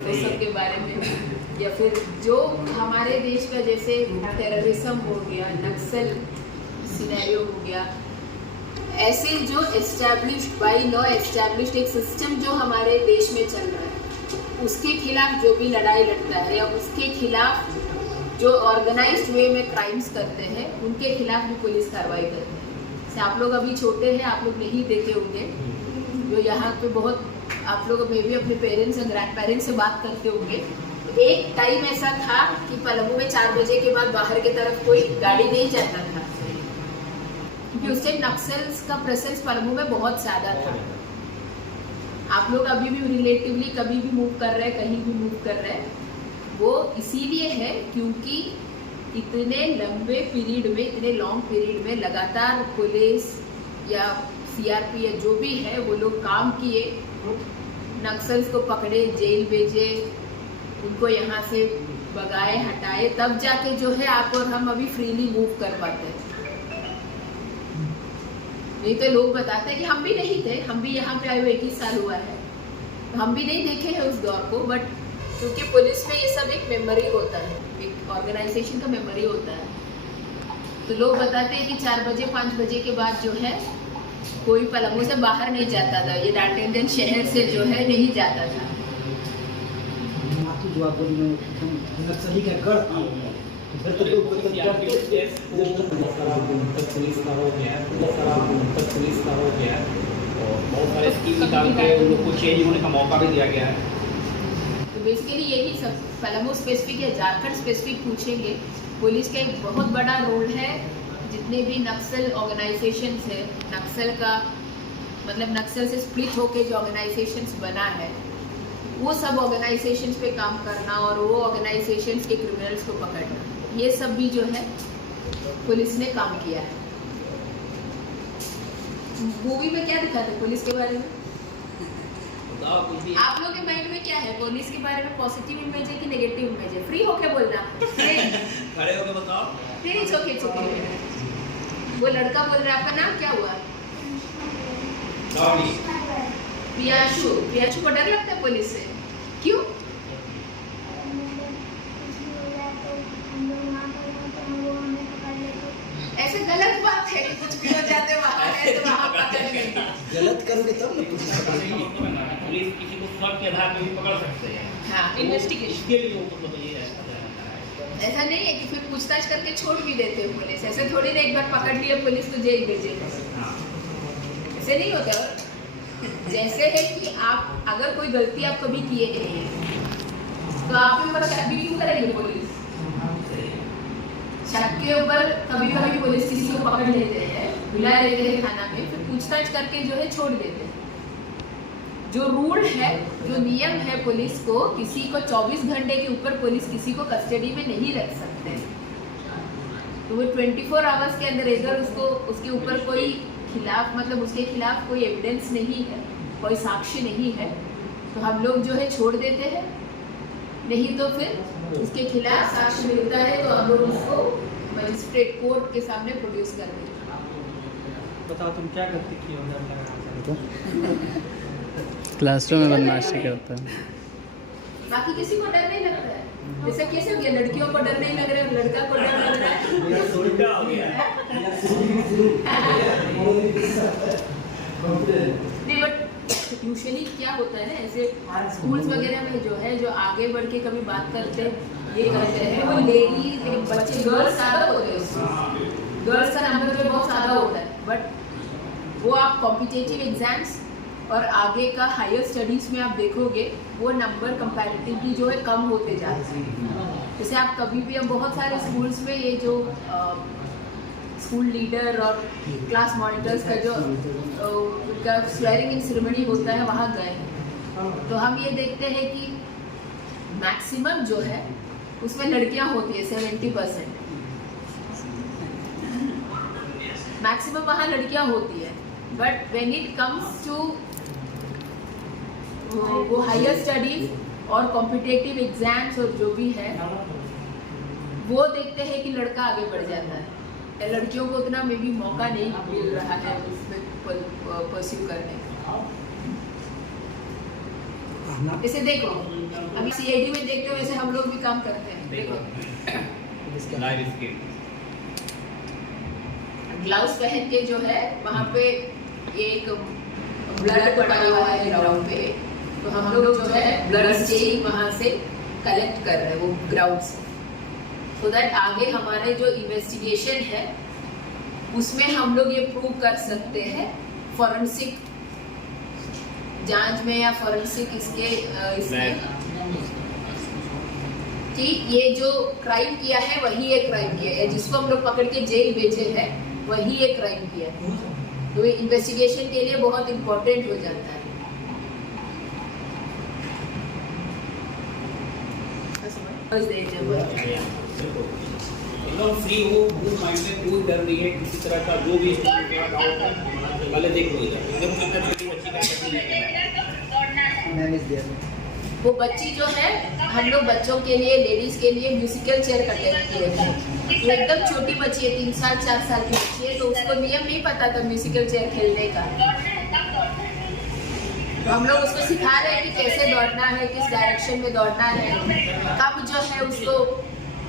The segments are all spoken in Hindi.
तो सबके बारे में, या फिर जो हमारे देश का जैसे टेररिज्म हो गया, नक्सल सिनेरियो हो गया, ऐसे जो एस्टैब्लिश्ड बाय लॉ एस्टैब्लिश्ड एक सिस्टम जो हमारे देश में चल रहा है, उसके खिलाफ जो भी लड़ाई लड़ता है या उसके खिलाफ जो ऑर्गेनाइज्ड वे में क्राइम्स करते हैं, उनके खिलाफ भी पुलिस कार्रवाई करती है। जैसे आप लोग अभी छोटे हैं, आप लोग नहीं देखे होंगे, जो यहाँ पे बहुत आप लोग में भी अपने पेरेंट्स और ग्रैंड पेरेंट्स से बात करते होंगे। एक टाइम ऐसा था कि पलमू में 4 बजे के बाद बाहर की तरफ कोई गाड़ी नहीं जाता था, क्योंकि उस टाइम नक्सल्स का प्रेजेंस पलमू में बहुत ज़्यादा था। आप लोग अभी भी रिलेटिवली कभी भी मूव कर रहे हैं, कहीं भी मूव कर रहे हैं, वो इसीलिए है क्योंकि इतने लंबे पीरियड में, इतने लॉन्ग पीरियड में लगातार पुलिस या सीआरपी या जो भी है वो लोग काम किए, नक्सल्स को पकड़े, जेल भेजे, उनको यहाँ से भगाए हटाए, तब जाके जो है आप और हम अभी फ्रीली मूव कर पाते हैं। नहीं तो लोग बताते हैं कि हम भी नहीं थे, हम भी यहाँ पे आए हुए 21 साल हुआ है, तो हम भी नहीं देखे हैं उस दौर को। बट क्योंकि पुलिस में ये सब एक मेमोरी होता है, एक ऑर्गेनाइजेशन का मेमोरी होता है, तो लोग बताते हैं कि 4 बजे 5 बजे के बाद जो है कोई पलमू से बाहर नहीं जाता था, ये डाल्टनगंज शहर से जो है नहीं जाता था। नक्सली का गढ़ था, पुलिस का हो गया, पुलिस का हो गया, और बहुत सारे स्कीम निकाल के उन लोग को चेंज होने का मौका भी दिया गया है। तो बेसिकली यही सब पलमू स्पेसिफिक या झारखंड स्पेसिफिक पूछेंगे, पुलिस का एक बहुत बड़ा रोल है। जितने भी नक्सल ऑर्गेनाइजेशंस है, नक्सल का मतलब नक्सल से स्प्लिट होके जो ऑर्गेनाइजेशंस बना है, वो सब ऑर्गेनाइजेशंस पे काम करना और वो ऑर्गेनाइजेशंस के क्रिमिनल्स को पकड़ना, ये सब भी जो है पुलिस ने काम किया है। मूवी में क्या दिखाते पुलिस के बारे में? आप लोग के माइंड में क्या है पुलिस के बारे में? पॉजिटिव इमेज है कि नेगेटिव इमेज है? फ्री होके बोलना, खड़े होके बताओ। Please okay. वो लड़का बोल रहा है, आपका नाम क्या हुआ? पियाशु। पियाशु को डर लगता है पुलिस से, क्यों? ऐसे गलत बात है कि कुछ भी हो जाते वहाँ है तो वहाँ पकड़ लेंगे। गलत करोगे तब ना पुलिस पुलिस किसी को शक के आधार पर भी पकड़ सकते हैं। हाँ, इन्वेस्टिगेशन इसके लिए मतलब ये रहता है। ऐसा नहीं है कि फिर पूछताछ करके छोड़ भी देते हैं पुलिस। ऐसे थोड़ी ना एक बार पकड़ लिया पुलिस तो जेल भेजेगा, ऐसे नहीं होता। जैसे है कि आप अगर कोई गलती आप कभी किए नहीं तो आप ऊपर शक भी क्यों करेगी पुलिस? शक के ऊपर कभी कभी पुलिस किसी को पकड़ लेते हैं, बुला लेते हैं थाना में, फिर पूछताछ करके जो है छोड़ देते हैं। जो रूल है, जो नियम है पुलिस को, किसी को 24 घंटे के ऊपर पुलिस किसी को कस्टडी में नहीं रख सकते। तो वो 24 आवर्स के अंदर अगर उसको उसके ऊपर कोई खिलाफ मतलब उसके खिलाफ कोई एविडेंस नहीं है, कोई साक्ष्य नहीं है, तो हम लोग जो है छोड़ देते हैं। नहीं तो फिर उसके खिलाफ साक्ष्य मिलता है तो हम लोग उसको मजिस्ट्रेट कोर्ट के सामने प्रोड्यूस कर देते हैं। बताओ तुम क्या गलती की हो? क्लासरूम में बदमाशी करता है। बाकी किसी को डर नहीं लगता है। जैसे कैसे हो गया, लड़कियों को डर नहीं लग रहा है, लड़का को डर लग रहा है। नहीं, बट यूजुअली क्या होता है ना, ऐसे स्कूल्स वगैरह में जो है, जो आगे बढ़ के कभी बात करते हैं, ये करते हैं, वो लेडीज बच्चे गर्ल्स ज़्यादा होते हैं, गर्ल्स का नंबर जो बहुत ज़्यादा होता है। बट वो आप कॉम्पिटिटिव एग्जाम्स और आगे का हायर स्टडीज़ में आप देखोगे वो नंबर कंपैरेटिवली जो है कम होते जाते हैं। जैसे आप कभी भी, अब बहुत सारे स्कूल्स में ये जो स्कूल लीडर और क्लास मॉनिटर्स का जो उनका स्वेरिंग इन सेरेमनी होता है वहाँ गए, तो हम ये देखते हैं कि मैक्सिमम जो है उसमें लड़कियाँ होती है 70%, मैक्सिमम वहाँ लड़कियाँ होती है। But when it comes to वो हायर स्टडीज और कॉम्पिटिटिव एग्जाम्स और जो भी है, वो देखते हैं कि लड़का आगे बढ़ जाता है, लड़कियों को उतना मे भी मौका नहीं मिल रहा है उसमें परस्यू करने का। जैसे देखो अभी सीआईडी में देखते हो वैसे हम लोग भी काम करते हैं। देखो लाइव स्किल ग्लव्स पहन के जो है वहाँ पे एक ब्लड पड़ा हुआ है ग्राउंड पे, तो हम लोग जो है ब्लड स्टेन वहाँ से कलेक्ट कर रहे हैं वो ग्राउंड से, सो दैट आगे हमारे जो इन्वेस्टिगेशन है उसमें हम लोग ये प्रूव कर सकते हैं फॉरेंसिक जांच में या फॉरेंसिक इसमें कि ये जो क्राइम किया है वही ये क्राइम किया है, जिसको हम लोग पकड़ के जेल भेजे हैं वही ये क्राइम किया है। तो ये इन्वेस्टिगेशन के लिए बहुत इम्पोर्टेंट हो जाता है। एकदम फ्री हो, मूड माइंड में कोई डर नहीं है किसी तरह का, जो भी डाउट है पहले देख लो इधर। एकदम छोटी बच्ची का कुछ नहीं है। मैनेज दिया वो बच्ची जो है हम लोग बच्चों के लिए लेडीज के लिए म्यूजिकल चेयर कंडक्ट किए थे, तो एकदम छोटी बच्ची है 3 साल 4 साल की बच्ची है, तो उसको नियम नहीं पता था म्यूजिकल चेयर खेलने का। तो हम लोग उसको सिखा रहे हैं कि कैसे दौड़ना है, किस डायरेक्शन में दौड़ना है, कब जो है उसको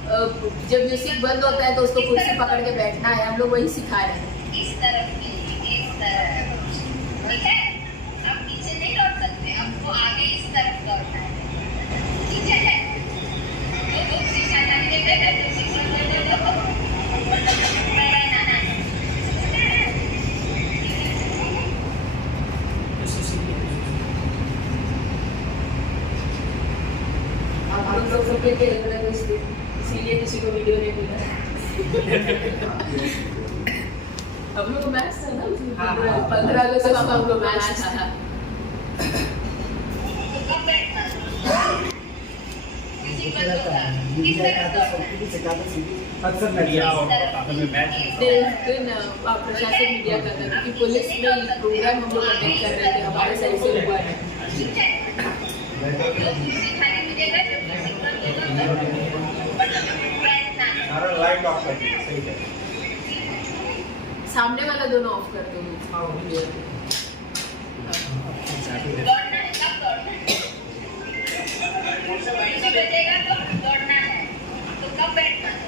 जब म्यूजिक बंद होता है तो उसको कुर्सी पकड़ के बैठना है, हम लोग वही सिखा रहे हैं। इस तरफ ठीक है, आप पीछे नहीं दौड़ सकते, आपको आगे इस तरफ दौड़ना है, ठीक है। तो शिक्षा हम लोग सब के अलग इसीलिए किसी को वीडियो नहीं मिला। हम लोग को मैच था ना 15 अगस्त को हम लोग मैच था। अक्सर मीडिया और में मैच प्रशासन मीडिया का था क्योंकि पुलिस में प्रोग्राम हम लोग अटेंड कर रहे थे, हमारे साइड से हुआ है। लाइट ऑफ कर दिया, सही है। सामने वाला दोनों ऑफ कर दो। दौड़ना है तो कब बैठना है,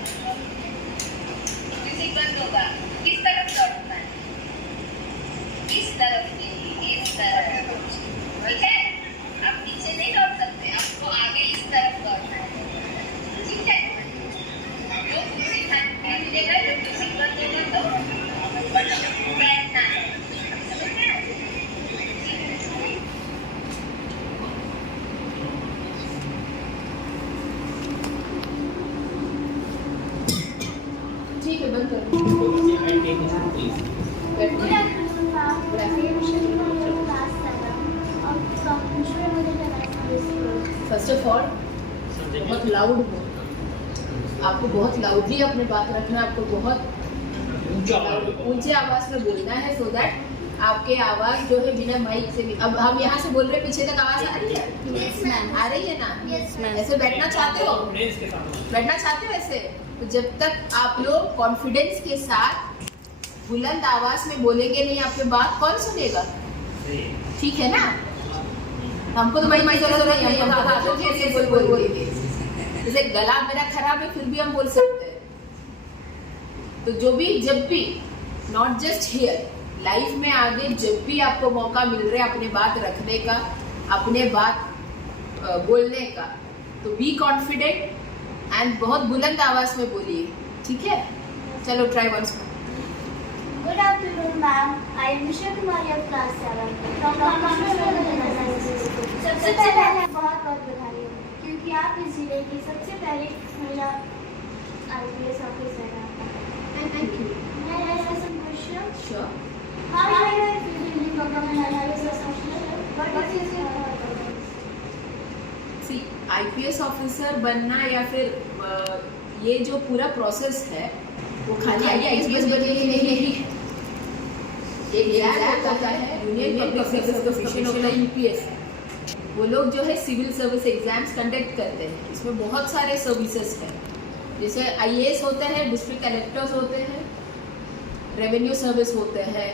म्यूजिक बंद होगा, किस तरफ दौड़ना है, इस तरफ के लिए, इस तरफ, ठीक है। आप पीछे नहीं दौड़ सकते, आपको आगे इस तरफ दौड़ना है, ठीक है। जो कुर्सी खाने मिलेगा, जब म्यूजिक बंद होगा तो बैठना है, ठीक है। ठीक है, बंद कर Good afternoon, ma'am. My name is Shilpa. I'm in class 7 from Ishwar International School. First of all बहुत लाउड हो, आपको बहुत लाउडली अपने बात रखना है, आपको बहुत ऊंचे आवाज में बोलना है, सो दैट आपके आवाज जो है बिना माइक से भी। अब हम यहाँ से बोल रहे हैं, पीछे तक आवाज आ रही है? Yes, ma'am. आ रही है ना? Yes, ma'am. ऐसे बैठना चाहते हो? बैठना चाहते हो ऐसे? तो जब तक आप लोग कॉन्फिडेंस के साथ बुलंद आवाज में बोलेंगे नहीं, आपकी बात कौन सुनेगा? ठीक है ना? हमको तो भाई जरूरत नहीं है, हम हाथों के ऐसे बोल के जैसे गला मेरा खराब है फिर भी हम बोल सकते हैं। तो जो भी जब भी नॉट जस्ट हियर, लाइफ में आगे जब भी आपको मौका मिल रहा है अपने बात रखने का, अपने बात बोलने का, तो बी कॉन्फिडेंट एंड बहुत बुलंद आवाज में बोलिए, ठीक है? चलो try once more. Good afternoon, ma'am. I am Vishwa Kumari of class 7 from Ishwar International School. सबसे पहले बहुत बहुत बधाई हो क्योंकि आप इस जिले की सबसे पहली महिला IPS ऑफिसर हैं। Thank you. May I ask some questions? Sure. How do you feel in becoming an IPS officer? What is your purpose? See IPS officer बनना या फिर ये जो पूरा प्रोसेस है वो खाली आईपीएस बनने के लिए नहीं है। एक एग्जाम होता है, यूनियन पब्लिक सर्विस कमीशन होता है, यूपीएस। वो लोग जो है सिविल सर्विस एग्जाम्स कंडक्ट करते हैं, इसमें बहुत सारे सर्विसेज हैं, जैसे आईएएस होते हैं, डिस्ट्रिक्ट कलेक्टर्स होते हैं, रेवेन्यू सर्विस होते हैं,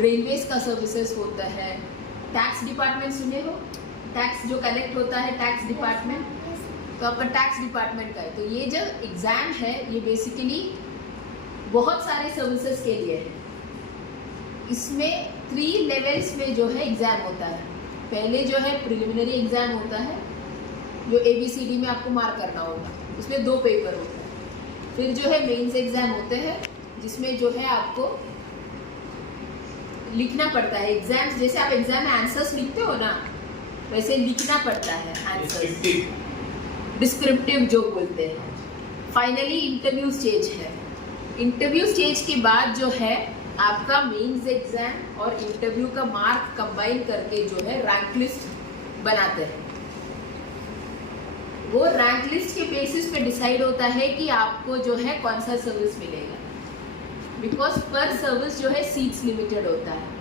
रेलवेज का सर्विसेज होता है, टैक्स डिपार्टमेंट सुने हो? टैक्स जो कलेक्ट होता है टैक्स डिपार्टमेंट, तो आपका टैक्स डिपार्टमेंट का है। तो ये जो एग्ज़ाम है ये बेसिकली बहुत सारे सर्विसेज के लिए है। इसमें 3 लेवल्स में जो है एग्ज़ाम होता है। पहले जो है प्रिलिमिनरी एग्ज़ाम होता है जो ABCD में आपको मार्क करना होगा, उसमें 2 पेपर होता है। फिर जो है मेंस एग्ज़ाम होते हैं जिसमें जो है आपको लिखना पड़ता है। एग्जाम्स जैसे आप एग्जाम में आंसर्स लिखते हो ना वैसे लिखना पड़ता है आंसर्स, डिस्क्रिप्टिव जो बोलते हैं। फाइनली इंटरव्यू स्टेज है। इंटरव्यू स्टेज के बाद जो है आपका मेंस एग्जाम और इंटरव्यू का मार्क कंबाइन करके जो है रैंक लिस्ट बनाते हैं। वो रैंक लिस्ट के बेसिस पे डिसाइड होता है कि आपको जो है कौन सा सर्विस मिलेगा, बिकॉज पर सर्विस जो है सीट्स लिमिटेड होता है।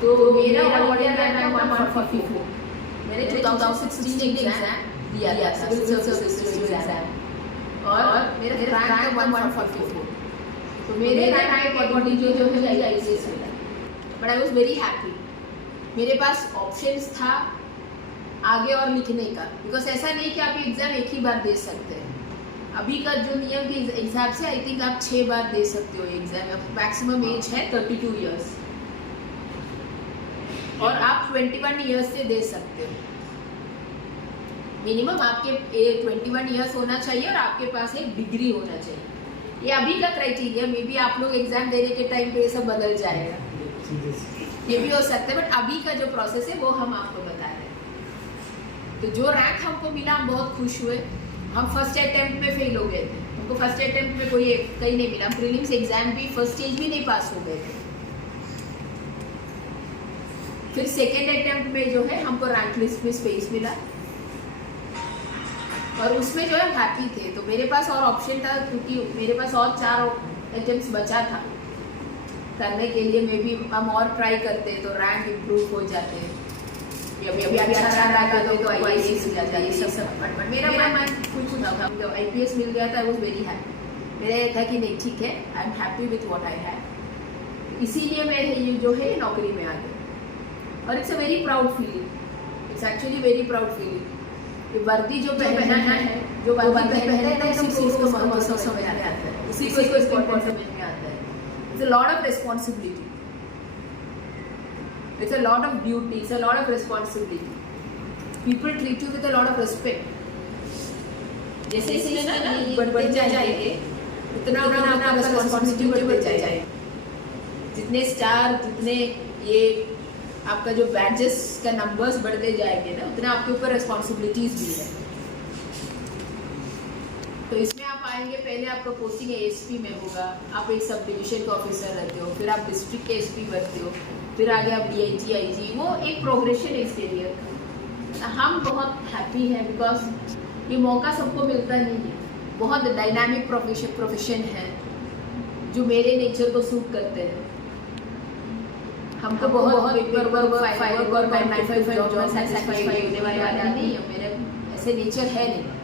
तो मेरा ऑल इंडिया रैंक 144, मैंने 2016 एग्जाम दिया था सिविल सर्विसेज एग्जाम और मेरा रैंक 144। तो मेरे रैंक के अकॉर्डिंग जो है ICS मिला, but I was very happy. मेरे पास ऑप्शंस था आगे और लिखने का, बिकॉज ऐसा नहीं कि आप एग्जाम एक ही बार दे सकते हैं। अभी का जो नियम के हिसाब से आई थिंक आप 6 बार दे सकते हो एग्जाम। मैक्सिमम एज है 32 इयर्स और आप 21 इयर्स से दे सकते हो। मिनिमम आपके 21 इयर्स होना चाहिए और आपके पास एक डिग्री होना चाहिए। ये अभी का क्राइटेरिया, मे बी आप लोग एग्जाम देने के टाइम पे ये सब बदल जाएगा, ये भी हो सकता है, बट अभी का जो प्रोसेस है वो हम आपको बता रहे हैं। तो जो रैंक हमको मिला हम बहुत खुश हुए। हम फर्स्ट अटेम्प्ट में फेल हो गए थे, हमको फर्स्ट अटेम्प्ट में कोई कहीं नहीं मिला। प्रीलिम्स एग्जाम भी फर्स्ट स्टेज भी नहीं पास हो गए थे। फिर सेकेंड अटेम्प्ट में जो है हमको रैंक लिस्ट में स्पेस मिला और उसमें जो है हैप्पी थे। तो मेरे पास और ऑप्शन था, क्योंकि मेरे पास और 4 अटेम्प्ट्स बचा था करने के लिए। मे बी हम और ट्राई करते तो रैंक इम्प्रूव हो जाते। अभी अच्छा रहा तो IPS मिल जाता है, ये सब। बट मेरा मन खुश था, जब IPS मिल गया था आई वाज वेरी हैप्पी। मेरा ये था कि नहीं ठीक है, I am happy with what I have. इसीलिए मैं ये जो है नौकरी में आ गई और it's a very proud feeling. It's actually very proud feeling. ये वर्दी जो पहनना है, जो वर्दी पहने ना उसी चीज़ को महत्व समझ में आता है, उसी को इम्पोर्टेंट समझ में आता है। It's a lot of responsibility, it's a lot of duty, it's a lot of responsibility. People treat you with a lot of respect. जैसे जैसे ना बढ़ जाएंगे उतना आपका रिस्पॉन्सिबिलिटी बढ़ते जाएगा। जितने स्टार, जितने ये आपका जो बैजेस का नंबर्स बढ़ते जाएंगे ना उतना आपके ऊपर रिस्पॉन्सिबिलिटीज भी है। तो इसमें आप आएंगे, पहले आपका पोस्टिंग ASP में होगा, आप एक सब डिविजन का ऑफिसर रहते हो, फिर आप डिस्ट्रिक्ट के SP बनते हो, फिर आगे आप DIG IG, वो एक प्रोग्रेशन है इस कैरियर का। हम बहुत हैप्पी हैं बिकॉज ये मौका सबको मिलता नहीं है। बहुत डायनामिक प्रोफेशन है जो मेरे नेचर को सूट करते हैं। हमको बहुत पेपर वर्क 5 और 9 जॉब में सैटिस्फाई होने वाला नहीं है, मेरे ऐसे नेचर है नहीं।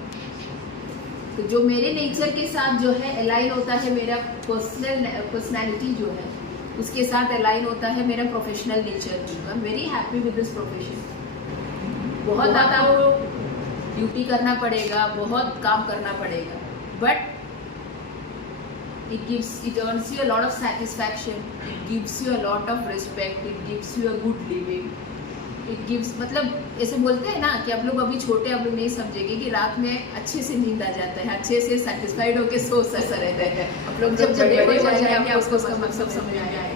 तो जो मेरे नेचर के साथ जो है अलाइन होता है, मेरा पर्सनैलिटी जो है उसके साथ अलाइन होता है मेरा professional nature. I am very happy with this profession. बहुत आपको ड्यूटी करना पड़ेगा, बहुत काम करना पड़ेगा, but it earns you a lot of satisfaction, it gives you a lot of respect, it gives you a good living, it gives, मतलब ऐसे बोलते हैं ना कि आप लोग अभी छोटे, आप लोग नहीं समझेंगे कि रात में अच्छे से नींद आ जाता है, अच्छे से सेटिस्फाइड होकर सो सकते रहते हैं। आप लोग जब बड़े हो जाएंगे आपको उसका मतलब समझ में आए,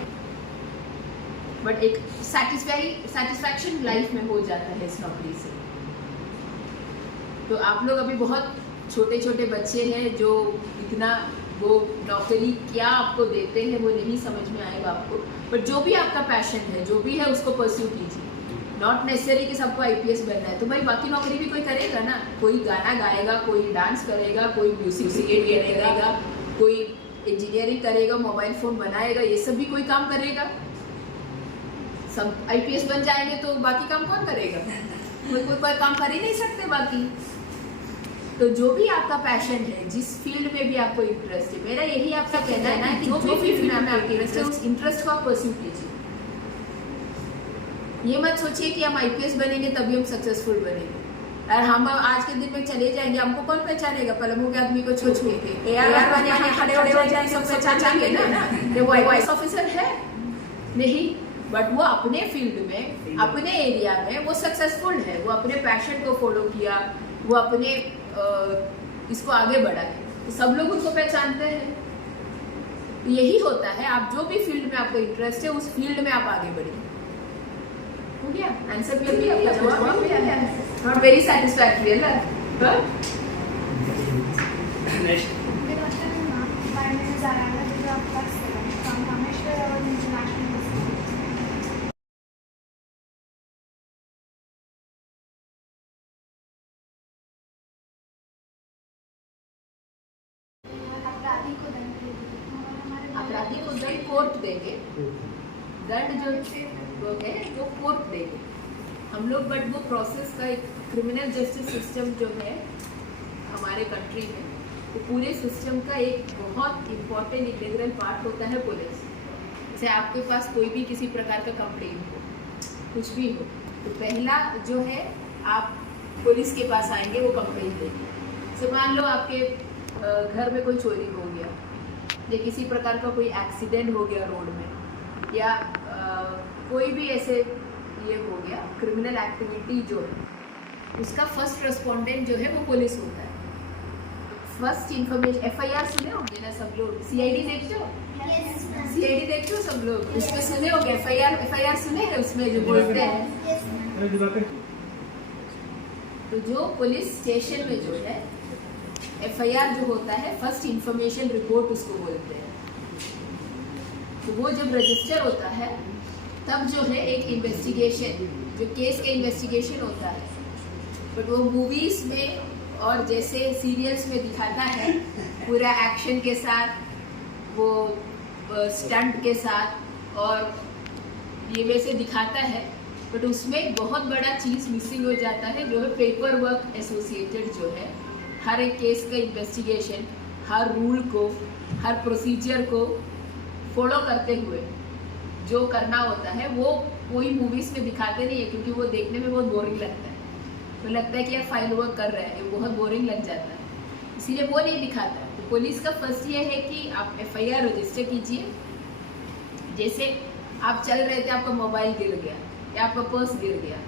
बट एक सेटिस्फैक्शन लाइफ में हो जाता है इस नौकरी से। तो आप लोग अभी बहुत छोटे छोटे बच्चे हैं जो इतना वो नौकरी क्या आपको देते हैं वो नहीं समझ में आएगा आपको, बट जो भी आपका पैशन है, जो भी है उसको परस्यू कीजिए। नॉट नेसेसरी कि सबको IPS बनना है, तो भाई बाकी नौकरी भी कोई करेगा ना। कोई गाना गाएगा, कोई डांस करेगा, कोई म्यूजिक करेगा, कोई इंजीनियरिंग करेगा, मोबाइल फ़ोन बनाएगा, ये सब भी कोई काम करेगा। सब IPS बन जाएंगे तो बाकी काम कौन करेगा? कोई काम कर ही नहीं सकते बाकी। तो जो भी आपका पैशन है, जिस फील्ड में भी आपको इंटरेस्ट है, मेरा यही आपका कहना है ना कि जो भी फील्ड में आपका इंटरेस्ट है उस इंटरेस्ट को आप परस्यू कीजिए। ये मत सोचिए कि हम आईपीएस बनेंगे तभी हम सक्सेसफुल बनेंगे। और हम आज के दिन में चले जाएंगे, हमको कौन पहचानेगा? पलमू के आदमी को छो छुए थे AR वाले यहाँ खड़े हो जाए सब पहचानेंगे ना, ये वो आईपीएस ऑफिसर है नहीं, बट वो अपने फील्ड में, अपने एरिया में वो सक्सेसफुल है, वो अपने पैशन को फॉलो किया, वो अपने इसको आगे बढ़ा है, तो सब लोग उसको पहचानते हैं। तो यही होता है, आप जो भी फील्ड में आपको इंटरेस्ट है उस फील्ड में आप आगे बढ़िए। हो गया आंसर? भी आपका जवाब क्या है? नॉट वेरी सैटिस्फैक्टरी है ना? नेक्स्ट अपराधी को दंड कोर्ट देंगे, दंड जो है वो कोर्ट देंगे हम लोग, बट वो प्रोसेस का एक क्रिमिनल जस्टिस सिस्टम जो है हमारे कंट्री में, तो पूरे सिस्टम का एक बहुत इम्पोर्टेंट इंटीग्रल पार्ट होता है पुलिस। जैसे आपके पास कोई भी किसी प्रकार का कंप्लेन हो, कुछ भी हो, तो पहला जो है आप पुलिस के पास आएंगे, वो कंप्लेन देंगे। तो मान लो आपके घर में कोई चोरी हो गया, या किसी प्रकार का कोई एक्सीडेंट हो गया रोड में, या कोई भी ऐसे ये हो गया क्रिमिनल एक्टिविटी जो है, उसका फर्स्ट रेस्पोंडेंट जो है वो पुलिस होता है। फर्स्ट इन्फॉर्मेशन, FIR सुने होंगे ना सब लोग? CID देखते हो? CID देखते हो सब लोग? उसमें सुने होंगे FIR सुने हैं उसमें जो बोलते हैं। तो जो पुलिस स्टेशन में जो है FIR जो होता है, फर्स्ट इंफॉर्मेशन रिपोर्ट उसको बोलते हैं। तो वो जब रजिस्टर होता है तब जो है एक इन्वेस्टिगेशन, जो केस का इन्वेस्टिगेशन होता है, बट वो मूवीज में और जैसे सीरियल्स में दिखाता है पूरा एक्शन के साथ, वो स्टंट के साथ और ये वैसे दिखाता है, बट उसमें बहुत बड़ा चीज़ मिसिंग हो जाता है, जो है पेपर वर्क एसोसिएटेड जो है हर एक केस का इन्वेस्टिगेशन, हर रूल को, हर प्रोसीजर को फॉलो करते हुए जो करना होता है, वो कोई मूवीज़ में दिखाते नहीं है, क्योंकि वो देखने में बहुत बोरिंग लगता है। तो लगता है कि यार फाइल वर्क कर रहे हैं, ये बहुत बोरिंग लग जाता है, इसीलिए वो नहीं दिखाता। तो पुलिस का फर्स्ट ये है कि आप FIR रजिस्टर कीजिए। जैसे आप चल रहे थे, आपका मोबाइल गिर गया या आपका पर्स गिर गया,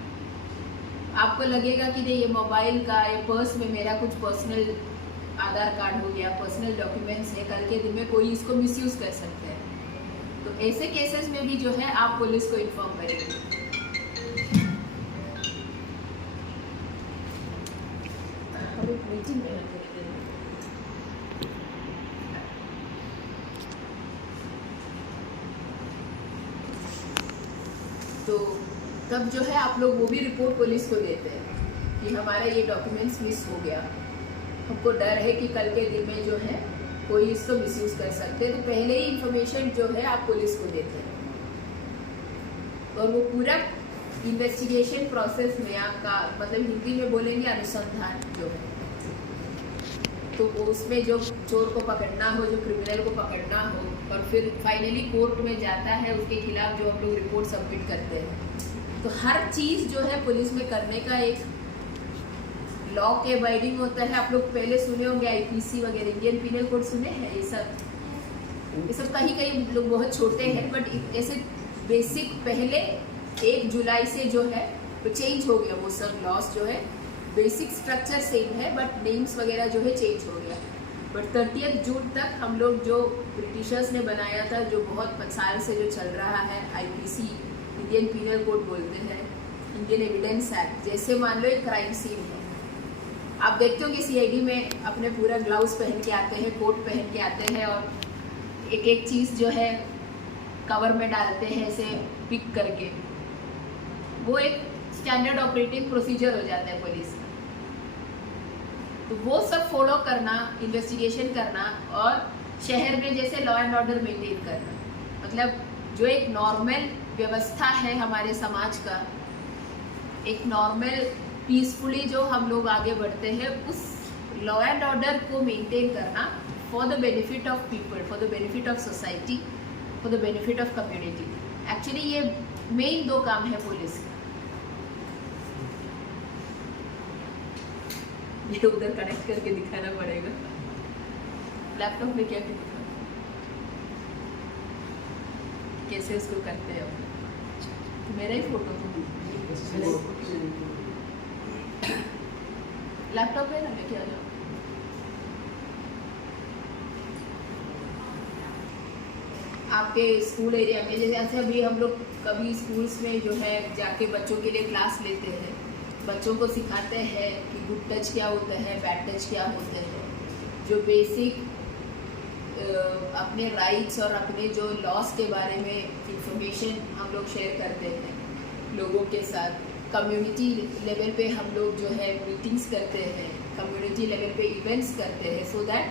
आपको लगेगा कि नहीं ये मोबाइल का या पर्स में मेरा कुछ पर्सनल आधार कार्ड हो गया, पर्सनल डॉक्यूमेंट्स है, कल के दिन में कोई इसको मिसयूज़ कर सकते हैं। तो ऐसे केसेस में भी जो है आप पुलिस को इन्फॉर्म करेंगे। मीटिंग तो तब जो है आप लोग वो भी रिपोर्ट पुलिस को देते हैं कि हमारा ये डॉक्यूमेंट्स मिस हो गया, हमको डर है कि कल के दिन में जो है कोई इसको मिसयूज़ कर सकते हैं। तो पहले ही इंफॉर्मेशन जो है आप पुलिस को देते हैं, और वो पूरा इन्वेस्टिगेशन प्रोसेस में आपका, मतलब हिंदी में बोलेंगे अनुसंधान जो है, तो उसमें जो चोर को पकड़ना हो, जो क्रिमिनल को पकड़ना हो, और फिर फाइनली कोर्ट में जाता है, उसके खिलाफ जो हम लोग रिपोर्ट सबमिट करते हैं। तो हर चीज़ जो है पुलिस में करने का एक लॉ के अबाइडिंग होता है। आप लोग पहले सुने होंगे IPC वगैरह, इंडियन पीनल कोड सुने हैं, ये सब कहीं कहीं लोग बहुत छोटे हैं, बट ऐसे बेसिक पहले 1 जुलाई से जो है वो चेंज हो गया, वो सब लॉस जो है बेसिक स्ट्रक्चर सेम है, बट नेम्स वगैरह जो है चेंज हो गया। बट 30 जून तक हम लोग जो ब्रिटिशर्स ने बनाया था, जो बहुत साल से जो चल रहा है, IPC इंडियन पीनल कोड बोलते हैं, इंडियन एविडेंस एक्ट, जैसे मान लो एक क्राइम सीन है, आप देखते हो कि CID में अपने पूरा ग्लव्स पहन के आते हैं, कोट पहन के आते हैं, और एक एक चीज़ जो है कवर में डालते हैं ऐसे पिक करके, वो एक स्टैंडर्ड ऑपरेटिंग प्रोसीजर हो जाता है पुलिस का। तो वो सब फॉलो करना, इन्वेस्टिगेशन करना, और शहर में जैसे लॉ एंड ऑर्डर मेंटेन करना, मतलब जो एक नॉर्मल व्यवस्था है हमारे समाज का, एक नॉर्मल पीसफुली जो हम लोग आगे बढ़ते हैं, उस लॉ एंड ऑर्डर को मेंटेन करना for the benefit of people, for the benefit of society, for the benefit of community. Actually ये मेन 2 काम है पुलिस का। ये उधर कनेक्ट करके दिखाना पड़ेगा। लैपटॉप में क्या दिखा, कैसे उसको करते हैं। तो मेरा ही फोटो तो लैपटॉप है ना, मैं क्या जाऊँ। आपके स्कूल एरिया में जैसे अभी हम लोग कभी स्कूल्स में जो है जाके बच्चों के लिए क्लास लेते हैं, बच्चों को सिखाते हैं कि गुड टच क्या होता है, बैड टच क्या होते हैं, जो बेसिक अपने राइट्स और अपने जो लॉस के बारे में इंफॉर्मेशन हम लोग शेयर करते हैं लोगों के साथ। कम्युनिटी लेवल पे हम लोग जो है मीटिंग्स करते हैं, कम्युनिटी लेवल पे इवेंट्स करते हैं, सो दैट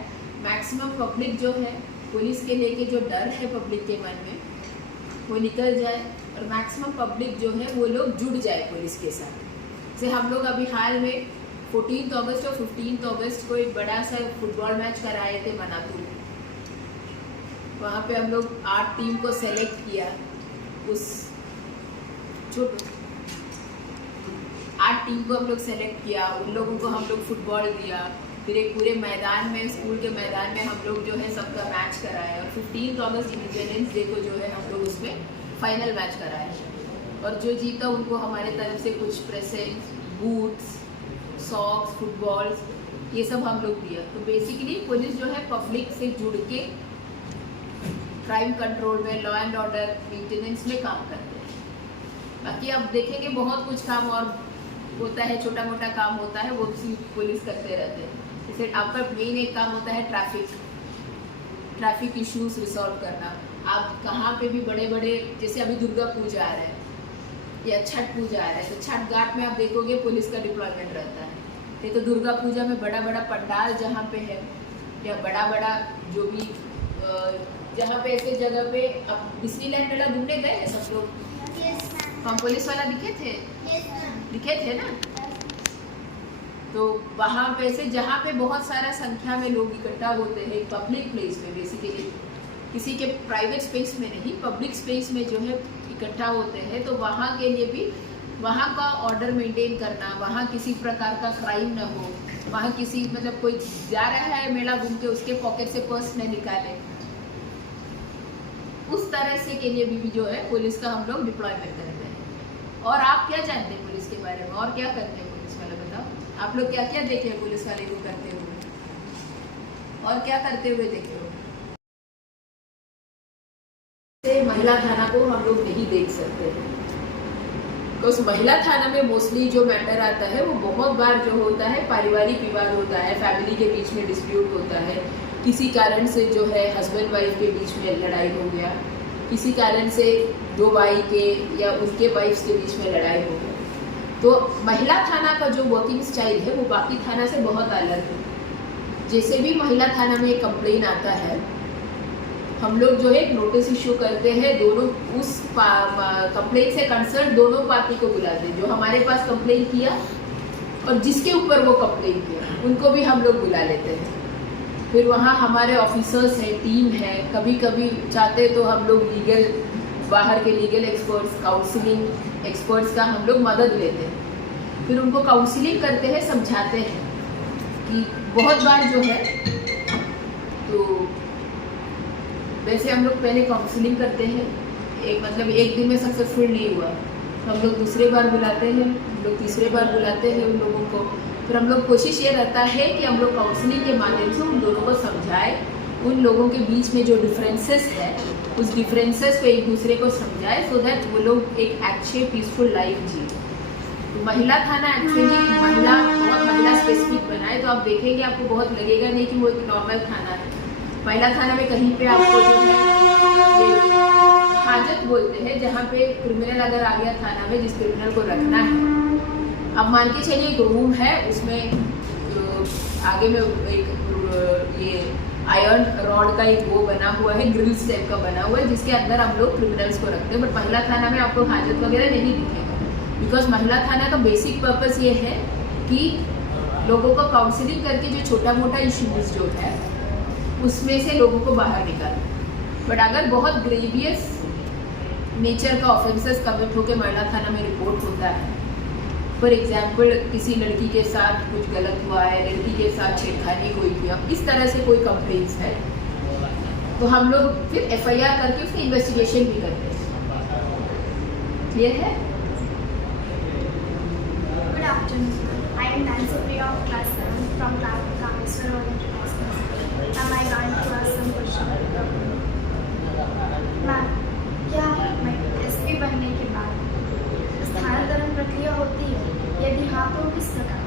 मैक्सिमम पब्लिक जो है पुलिस के लेके जो डर है पब्लिक के मन में वो निकल जाए और मैक्सिमम पब्लिक जो है वो लोग जुड़ जाए पुलिस के साथ। जैसे हम लोग अभी हाल में 14 अगस्त और 15 अगस्त को एक बड़ा सा फुटबॉल मैच कराए थे मनातू में। वहाँ पे हम लोग 8 टीम को सेलेक्ट किया, उस 8 टीम को हम लोग सेलेक्ट किया, उन लोगों को हम लोग फुटबॉल दिया, फिर एक पूरे मैदान में, स्कूल के मैदान में हम लोग जो है सबका मैच कराए और 15 अगस्त इंडिपेंडेंस डे को जो है हम लोग उसमें फाइनल मैच कराए और जो जीता उनको हमारे तरफ से कुछ प्रेजेंट, बूट्स, सॉक्स, फुटबॉल्स ये सब हम लोग दिया। तो बेसिकली पुलिस जो है पब्लिक से जुड़ के क्राइम कंट्रोल में, लॉ एंड ऑर्डर मेंटेनेंस में काम करते हैं। बाकी आप देखेंगे बहुत कुछ काम और होता है, छोटा मोटा काम होता है, वो भी पुलिस करते रहते हैं। जैसे आपका मेन एक काम होता है ट्रैफिक इश्यूज रिसॉल्व करना। आप कहाँ पे भी बड़े बड़े, जैसे अभी दुर्गा पूजा आ रहा है या छठ पूजा आ रहा है, तो छठ घाट में आप देखोगे पुलिस का डिप्लॉयमेंट रहता है। ये तो दुर्गा पूजा में बड़ा बड़ा पंडाल जहाँ पे है या बड़ा बड़ा जो भी जहाँ पे ऐसे जगह पे, अब डिज्नीलैंड मेला घूमने गए हैं सब लोग? हम पुलिस वाला दिखे थे ना। तो वहाँ पे से जहाँ पे बहुत सारा संख्या में लोग इकट्ठा होते हैं पब्लिक प्लेस में, बेसिकली किसी के प्राइवेट स्पेस में नहीं, पब्लिक स्पेस में जो है इकट्ठा होते हैं, तो वहाँ के लिए भी वहाँ का ऑर्डर मेंटेन करना, वहाँ किसी प्रकार का क्राइम ना हो, वहाँ किसी मतलब कोई जा रहा है मेला घूम के उसके पॉकेट से पर्स न निकाले, उस तरह से के लिए भी जो है पुलिस का हम लोग डिप्लॉयमेंट करते हैं। और आप क्या जानते हैं पुलिस के बारे में और क्या करते हैं पुलिस वाले, बताओ आप लोग क्या क्या देखे हैं पुलिस वाले को करते हुए और क्या करते हुए देखे हो? महिला थाना को हम लोग नहीं देख सकते हैं, उस महिला थाना में मोस्टली जो मैटर आता है वो बहुत बार जो होता है पारिवारिक विवाद होता है, फैमिली के बीच में डिस्प्यूट होता है, किसी कारण से जो है हस्बैंड वाइफ के बीच में लड़ाई हो गया, किसी कारण से 2 भाई के या उनके वाइफ्स के बीच में लड़ाई हो गई। तो महिला थाना का जो वर्किंग स्टाइल है वो बाकी थाना से बहुत अलग है। जैसे भी महिला थाना में एक कंप्लेन आता है, हम लोग जो है एक नोटिस इशू करते हैं, दोनों उस कंप्लेन से कंसर्न दोनों पार्टी को बुलाते हैं, जो हमारे पास कंप्लेन किया और जिसके ऊपर वो कंप्लेन किया उनको भी हम लोग बुला लेते हैं। फिर वहाँ हमारे ऑफिसर्स हैं, टीम है, कभी कभी चाहते तो हम लोग लीगल, बाहर के लीगल एक्सपर्ट्स, काउंसलिंग एक्सपर्ट्स का हम लोग मदद लेते हैं। फिर उनको काउंसलिंग करते हैं, समझाते हैं कि बहुत बार जो है, तो वैसे हम लोग पहले काउंसलिंग करते हैं, मतलब एक दिन में सक्सेसफुल नहीं हुआ तो हम लोग दूसरे बार बुलाते हैं, हम लोग तीसरे बार बुलाते हैं उन लोगों को। फिर हम लोग कोशिश ये रहता है कि हम लोग काउंसलिंग के माध्यम से उन लोगों को समझाएं, उन लोगों के बीच में जो डिफरेंसेस है उस डिफरेंसेस को एक दूसरे को समझाएं, सो दैट वो लोग एक अच्छे पीसफुल लाइफ जिए। तो महिला थाना एक्चुअली बहुत महिला स्पेसिफिक बनाए, तो आप देखेंगे आपको बहुत लगेगा नहीं कि वो एक नॉर्मल थाना है। महिला थाना में कहीं पे आपको जो है ये हाजत बोलते हैं, जहाँ पे क्रिमिनल अगर आ गया थाना में, जिस क्रिमिनल को रखना है, अब मान के चलिए एक रूम है, उसमें आगे में एक ये आयरन रॉड का एक वो बना हुआ है, ग्रिल्स टाइप का बना हुआ है, जिसके अंदर हम लोग क्रिमिनल्स को रखते हैं। बट महिला थाना में आपको हाजत वगैरह नहीं दिखेगा, बिकॉज महिला थाना का बेसिक पर्पस ये है कि लोगों को काउंसलिंग करके जो छोटा मोटा इश्यूज जो है उसमें से लोगों को बाहर निकालना। बट अगर बहुत ग्रेवियस नेचर का ऑफेंसेस कमिट होकर महिला थाना में रिपोर्ट होता है, फॉर एग्जाम्पल किसी लड़की के साथ कुछ गलत हुआ है, लड़की के साथ छेड़खानी कोई किया, इस तरह से कोई कंप्लेंट्स है, तो हम लोग फिर FIR करके उसकी इन्वेस्टिगेशन भी करते हैं। क्लियर है? Good afternoon. I am Nancy Priya of class 7 from Kameswar International School. Am I going to ask some questions? Ma'am, क्या SP बनने के बाद स्थानांतरण प्रक्रिया होती है? यदि हाँ तो किस प्रकार?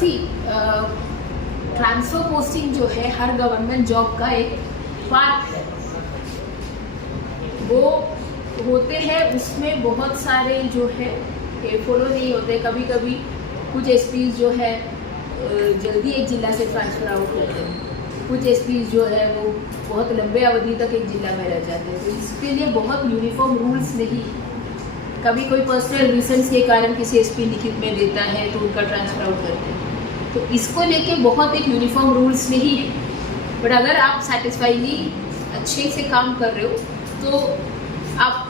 जी, ट्रांसफर पोस्टिंग जो है हर गवर्नमेंट जॉब का एक पार्ट है। वो होते हैं, उसमें बहुत सारे जो है फॉलो नहीं होते। कभी कभी कुछ SPs जो है जल्दी एक जिला से ट्रांसफ़र आउट होते हैं, कुछ SPs जो है वो बहुत लंबे अवधि तक एक जिला में रह जाते हैं। तो इसके लिए बहुत यूनिफॉर्म रूल्स नहीं। कभी कोई पर्सनल रीजंस के कारण किसी SP लिखित में देता है तो उनका ट्रांसफ़र आउट करते हैं। तो इसको लेके बहुत एक यूनिफॉर्म रूल्स नहीं है। बट अगर आप सेटिस्फाइडली अच्छे से काम कर रहे हो तो आप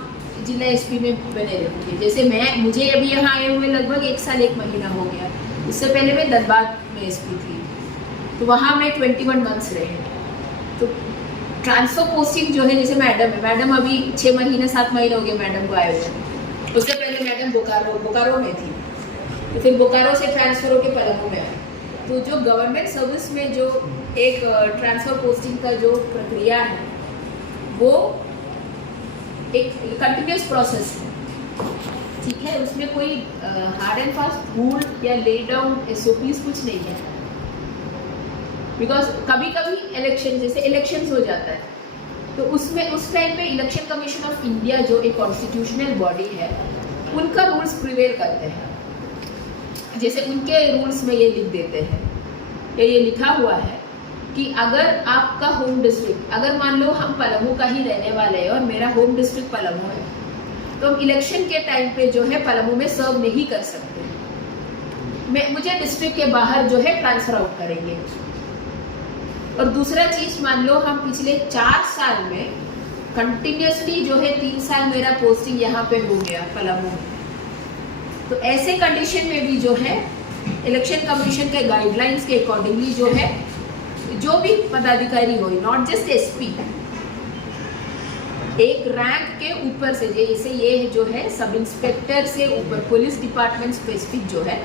जिला SP में बने रहोगे। जैसे मुझे अभी यहाँ आए हुए लगभग 1 साल 1 महीना हो गया। उससे पहले मैं धनबाद में SP थी, तो वहाँ मैं 21 मंथ्स रहे। तो ट्रांसफ़र पोस्टिंग जो है, जैसे मैडम अभी 6 महीने 7 महीने हो गए मैडम को आए हुए। उससे पहले मैडम बोकारो में थी, तो फिर बोकारो से ट्रांसफ़र होकर पलामू में आए। तो जो गवर्नमेंट सर्विस में जो एक ट्रांसफ़र पोस्टिंग का जो प्रक्रिया है वो एक कंटिन्यूस प्रोसेस है, ठीक है। उसमें कोई हार्ड एंड फास्ट रूल या ले डाउन SOPs कुछ नहीं है। बिकॉज कभी कभी इलेक्शंस हो जाता है, तो उसमें उस टाइम पे इलेक्शन कमीशन ऑफ इंडिया जो एक कॉन्स्टिट्यूशनल बॉडी है, उनका रूल्स प्रिवेल करते हैं। जैसे उनके रूल्स में ये लिख देते हैं, ये लिखा हुआ है कि अगर आपका होम डिस्ट्रिक्ट, अगर मान लो हम पलामू का ही रहने वाले हैं और मेरा होम डिस्ट्रिक्ट पलामू है, तो हम इलेक्शन के टाइम पे जो है पलामू में सर्व नहीं कर सकते। मुझे डिस्ट्रिक्ट के बाहर जो है ट्रांसफ़र आउट करेंगे। और दूसरा चीज़, मान लो हम पिछले 4 साल में कंटिन्यूसली जो है 3 साल मेरा पोस्टिंग यहाँ पे हो गया पलामू में, तो ऐसे कंडीशन में भी जो है इलेक्शन कमीशन के गाइडलाइंस के अकॉर्डिंगली जो है जो भी पदाधिकारी हो, नॉट जस्ट SP, एक रैंक के ऊपर से, जैसे ये जो है सब इंस्पेक्टर से ऊपर, पुलिस डिपार्टमेंट स्पेसिफिक जो है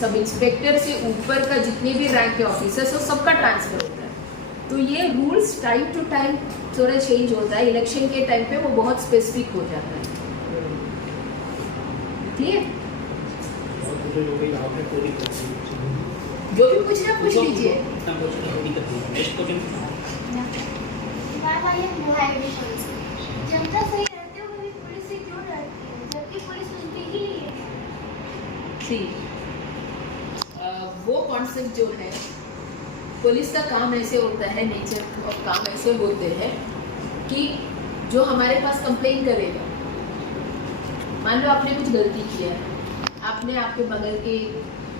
सब इंस्पेक्टर से ऊपर का जितने भी रैंक के ऑफिसर्स हो सबका ट्रांसफ़र होता है। तो ये रूल्स टाइम टू टाइम थोड़ा चेंज होता है। इलेक्शन के टाइम पे वो बहुत स्पेसिफिक हो जाता है। ठीक है, जो भी पूछना पूछ लीजिए। जनता सही रहते हुए भी पुलिस से क्यों डरती है, जबकि पुलिस सुनती ही नहीं है? वो कॉन्सेप्ट जो है, पुलिस का काम ऐसे होता है, नेचर और काम ऐसे होते हैं कि जो हमारे पास कंप्लेन करेगा, मान लो आपने कुछ गलती किया है, आपने आपके बगल के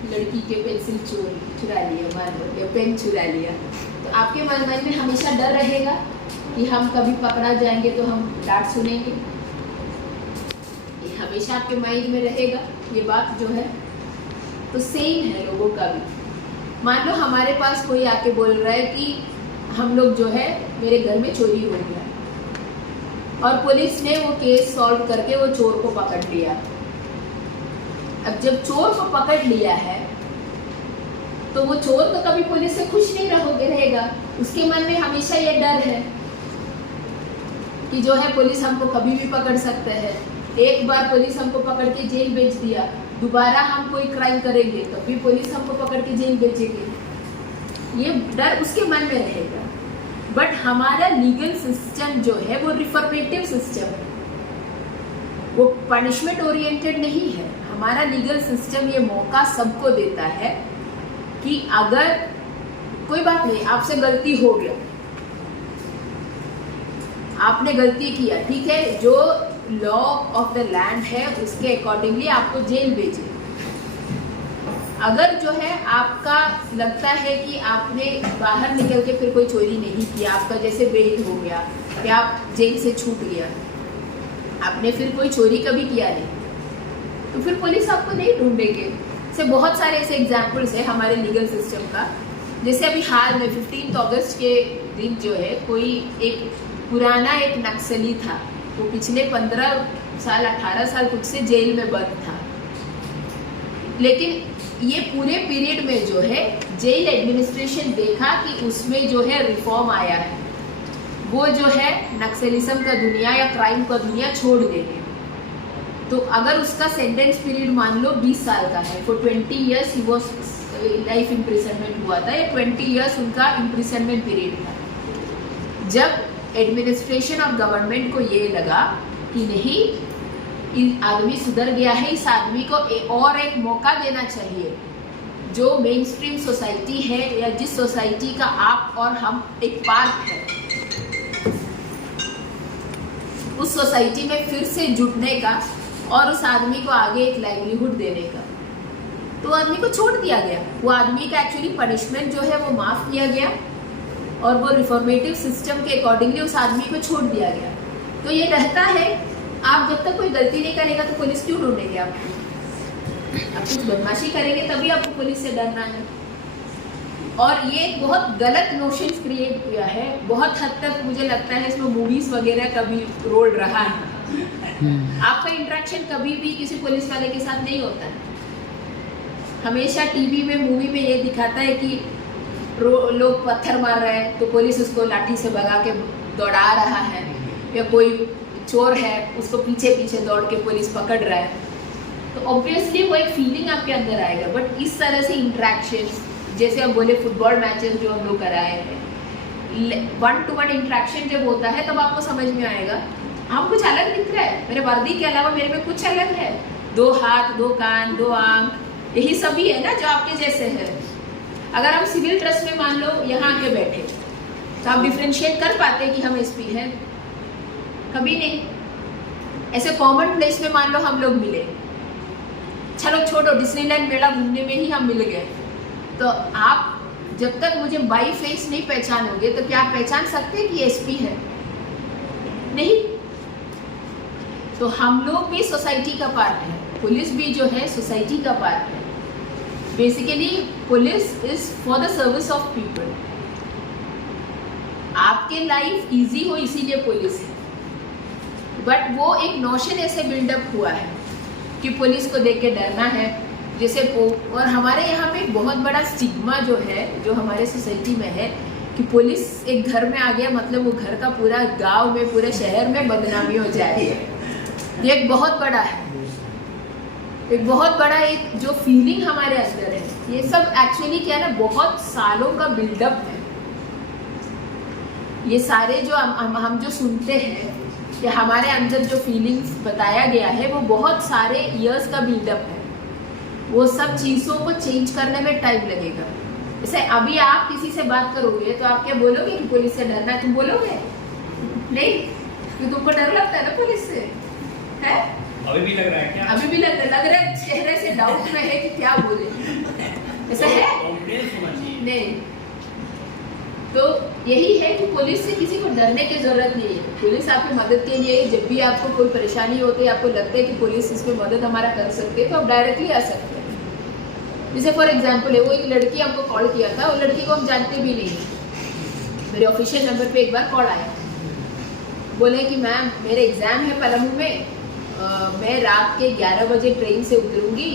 लड़की के पेंसिल चुरा लिया, मान लो, या पेन चुरा लिया, तो आपके मन में हमेशा डर रहेगा कि हम कभी पकड़ा जाएंगे तो हम डांट सुनेंगे। ये हमेशा आपके माइंड में रहेगा ये बात जो है। तो सेम है लोगों का भी। मान लो हमारे पास कोई आके बोल रहा है कि हम लोग जो है, मेरे घर में चोरी हो गया, और पुलिस ने वो केस सॉल्व करके वो चोर को पकड़ लिया। अब जब चोर को पकड़ लिया है तो वो चोर तो कभी पुलिस से खुश नहीं रहेगा, उसके मन में हमेशा ये डर है कि जो है पुलिस हमको कभी भी पकड़ सकते हैं। एक बार पुलिस हमको पकड़ के जेल भेज दिया, दोबारा हम कोई क्राइम करेंगे तो भी पुलिस हमको पकड़ के जेल भेजेगी, ये डर उसके मन में रहेगा। बट हमारा लीगल सिस्टम जो है वो रिफॉर्मेटिव सिस्टम है, वो पनिशमेंट ओरिएंटेड नहीं है। हमारा लीगल सिस्टम ये मौका सबको देता है कि अगर कोई बात नहीं, आपसे गलती हो गया, आपने गलती किया, ठीक है, जो लॉ ऑफ द लैंड है उसके अकॉर्डिंगली आपको जेल भेजे। अगर जो है आपका लगता है कि आपने बाहर निकल के फिर कोई चोरी नहीं किया, आपका जैसे बेल हो गया या आप जेल से छूट गया, आपने फिर कोई चोरी कभी किया नहीं, तो फिर पुलिस आपको नहीं ढूंढेंगे। से बहुत सारे ऐसे एग्जाम्पल्स हैं हमारे लीगल सिस्टम का। जैसे अभी हाल में 15 अगस्त के दिन जो है, कोई एक पुराना एक नक्सली था, वो पिछले 15 साल 18 साल कुछ से जेल में बंद था। लेकिन ये पूरे पीरियड में जो है जेल एडमिनिस्ट्रेशन देखा कि उसमें जो है रिफॉर्म आया है, वो जो है नक्सलिज्म का दुनिया या क्राइम का दुनिया छोड़ देंगे। तो अगर उसका सेंटेंस पीरियड मान लो 20 साल का है, for 20 years he was life imprisonment हुआ था, या 20 ईयर्स उनका इम्प्रिजनमेंट पीरियड था। जब एडमिनिस्ट्रेशन और गवर्नमेंट को ये लगा कि नहीं, इस आदमी सुधर गया है, इस आदमी को और एक मौका देना चाहिए, जो मेन स्ट्रीम सोसाइटी है या जिस सोसाइटी का आप और हम एक पार्ट है, उस सोसाइटी में फिर से जुड़ने का और उस आदमी को आगे एक लाइवलीहुड देने का, तो आदमी को छोड़ दिया गया। वो आदमी का एक्चुअली पनिशमेंट जो है वो माफ़ किया गया और वो रिफॉर्मेटिव सिस्टम के अकॉर्डिंगली उस आदमी को छोड़ दिया गया। तो ये रहता है, आप जब तक कोई गलती नहीं करेगा तो पुलिस क्यों ढूंढेंगे आपको? आप कुछ बदमाशी करेंगे तभी आपको पुलिस से डरना है। और ये एक बहुत गलत नोशंस क्रिएट किया है, बहुत हद तक मुझे लगता है इसमें मूवीज़ वगैरह का भी रोल रहा है। आपका इंटरेक्शन कभी भी किसी पुलिस वाले के साथ नहीं होता है। हमेशा टीवी में, मूवी में ये दिखाता है कि लोग पत्थर मार रहे हैं तो पुलिस उसको लाठी से भगा के दौड़ा रहा है, या कोई चोर है उसको पीछे पीछे दौड़ के पुलिस पकड़ रहा है, तो ऑब्वियसली वो एक फीलिंग आपके अंदर आएगा। बट इस तरह से इंटरेक्शंस, जैसे आप बोले फुटबॉल मैचेस जो हम लोग कराए हैं, 1-to-1 इंटरेक्शन जब होता है तब आपको समझ में आएगा हम कुछ अलग दिख रहा है, मेरे वर्दी के अलावा मेरे में कुछ अलग है, 2 हाथ 2 कान 2 आंख, यही सभी है ना जो आपके जैसे है। अगर हम सिविल ड्रेस में मान लो यहाँ आके बैठे तो आप डिफ्रेंशिएट कर पाते कि हम एसपी हैं? कभी नहीं। ऐसे कॉमन प्लेस में मान लो हम लोग मिले, चलो छोड़ो, डिज्नीलैंड मेला घूमने में ही हम मिल गए, तो आप जब तक मुझे बाई फेस नहीं पहचानोगे तो क्या आप पहचान सकते हैं कि एसपी है? नहीं। तो हम लोग भी सोसाइटी का पार्ट है, पुलिस भी जो है सोसाइटी का पार्ट है। Basically police is for the service of people. आपके लाइफ इजी हो इसीलिए पुलिस है। बट वो एक नोशन ऐसे बिल्डअप हुआ है कि पुलिस को देख के डरना है, जैसे और हमारे यहाँ पे बहुत बड़ा स्टिग्मा जो है, जो हमारे सोसाइटी में है कि पुलिस एक घर में आ गया मतलब वो घर का पूरा गांव में, पूरे शहर में बदनामी हो जाए। ये एक बहुत बड़ा है, एक बहुत बड़ा एक जो फीलिंग हमारे अंदर है, ये सब एक्चुअली क्या है ना, बहुत सालों का बिल्डअप है। ये सारे जो हम जो सुनते हैं कि हमारे अंदर जो फीलिंग्स बताया गया है वो बहुत सारे ईयर्स का बिल्डअप है। वो सब चीज़ों को चेंज करने में टाइम लगेगा। जैसे अभी आप किसी से बात करोगे तो आप क्या बोलोगे कि पुलिस से डरना है? तुम बोलोगे नहीं, कि तुमको डर लगता है ना पुलिस से, है? अभी भी लग रहा है क्या? अभी भी लग रहा है, चेहरे से डाउट में है कि क्या बोले, ऐसा है? कॉन्फिडेंस होना चाहिए। नहीं। तो यही है कि पुलिस से किसी को डरने की जरूरत नहीं है। पुलिस आपकी मदद के लिए, जब भी आपको कोई परेशानी होती है, आपको लगता है कि पुलिस इसमें मदद हमारा कर सकते है, तो आप डायरेक्टली आ सकते हैं। जैसे फॉर एग्जांपल है, वो एक लड़की हमको कॉल किया था, वो लड़की को हम जानते भी नहीं। मेरे ऑफिशियल नंबर पे एक बार कॉल आया, बोले कि मैम मेरे एग्ज़ाम है पलामू में, मैं रात के 11 बजे ट्रेन से उतरूँगी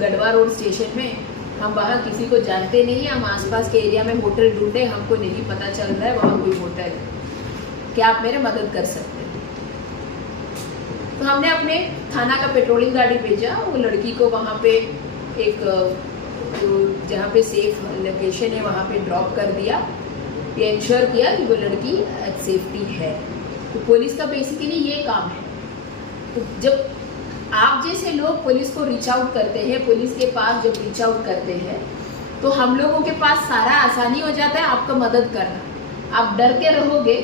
गढ़वा रोड स्टेशन में, हम वहाँ किसी को जानते नहीं, हम आसपास के एरिया में होटल ढूंढे, हमको नहीं पता चल रहा है वहाँ कोई होटल है, क्या आप मेरे मदद कर सकते हैं? तो हमने अपने थाना का पेट्रोलिंग गाड़ी भेजा, वो लड़की को वहाँ पे एक जहाँ पे सेफ लोकेशन है वहाँ पे ड्रॉप कर दिया, ये इंश्योर किया कि वो लड़की सेफ्टी है। तो पुलिस का बेसिकली ये काम है। तो जब आप जैसे लोग पुलिस को रीच आउट करते हैं, पुलिस के पास जब रीच आउट करते हैं, तो हम लोगों के पास सारा आसानी हो जाता है आपको मदद करना। आप डर के रहोगे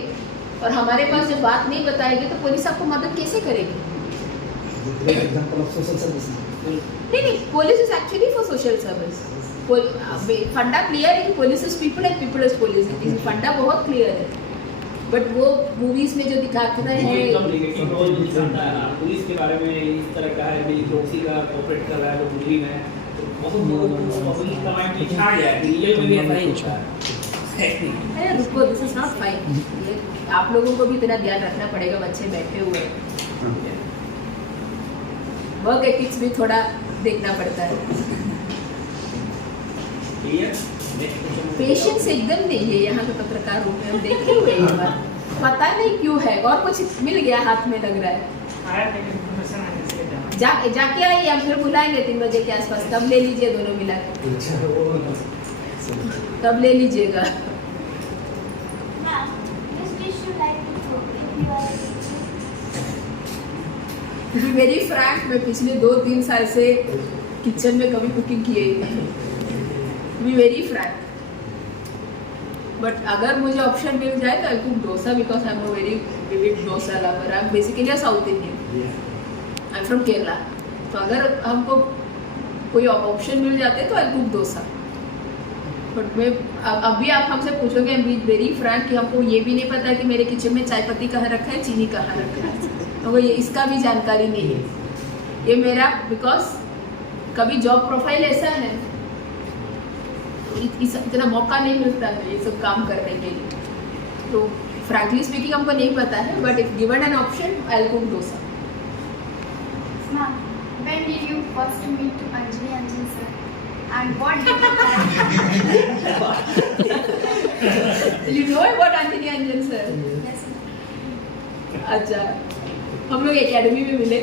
और हमारे पास जब बात नहीं बताएगी तो पुलिस आपको मदद कैसे करेगी? Example of social service. नहीं, police is actually for social service. फंडा क्लियर है कि police is people and people is police. फंडा बहुत क्लियर है। बट वो मूवीज में जो दिखाते एकदम हैं नेगेटिव रोल दिखाता है ना, पुलिस के बारे में इस तरह का है, मेरी प्रॉक्सी का कॉपरेट कर रहा है, तो मुजरिम है, तो बहुत लोगों को पुलिस का माइंड में छा गया है कि रियल में भी ऐसा ही होता है। अरे रुको, दिस इज नॉट फाइन। ये आप लोगों को भी इतना ध्यान रखना पड़ेगा, बच्चे बैठे हुए हैं, वर्क एथिक्स भी थोड़ा देखना पड़ता है। क्लियर? Next question. पेशेंस एकदम नहीं है यहाँ पे पत्रकार रूप में, हम देखे हुए हैं ये बात, पता नहीं क्यों है, और कुछ मिल गया हाथ में लग रहा है। आया लेकिन इन्फॉर्मेशन आने से जाना जाके आइए, हम फिर बुलाएंगे 3 बजे के आसपास, तब ले लीजिए दोनों मिला के, तब ले लीजिएगा। Ma'am, which dish you like to cook if you are a teacher? To be very frank, मैं पिछले 2-3 साल से किचन में कभी कुकिंग की ही नहीं, to be very frank. But अगर मुझे ऑप्शन मिल जाए तो I cook dosa, because I am a very vivid dosa lover. I am basically a South Indian, I am from Kerala. तो अगर हमको कोई ऑप्शन मिल जाते तो आई कुक डोसा। बट मैं अभी आप हमसे पूछोगे, आई एम वेरी फ्रैंक, कि हमको ये भी नहीं पता कि मेरे किचन में चाय पत्ती कहाँ रखा है, चीनी कहाँ रखा है, तो ये इसका भी जानकारी नहीं है। ये मेरा बिकॉज कभी जॉब प्रोफाइल ऐसा है, इतना मौका नहीं मिलता है ये सब काम करने के लिए, तो फ्रैंकली स्पीकिंग हमको नहीं पता है। But if given an option I cook dosa. Ma'am, when did you first meet to Anjali Anjan sir? And what did you you know about Anjali Anjan sir? Yes, ma'am. अच्छा, हम लोग एकेडमी में मिले,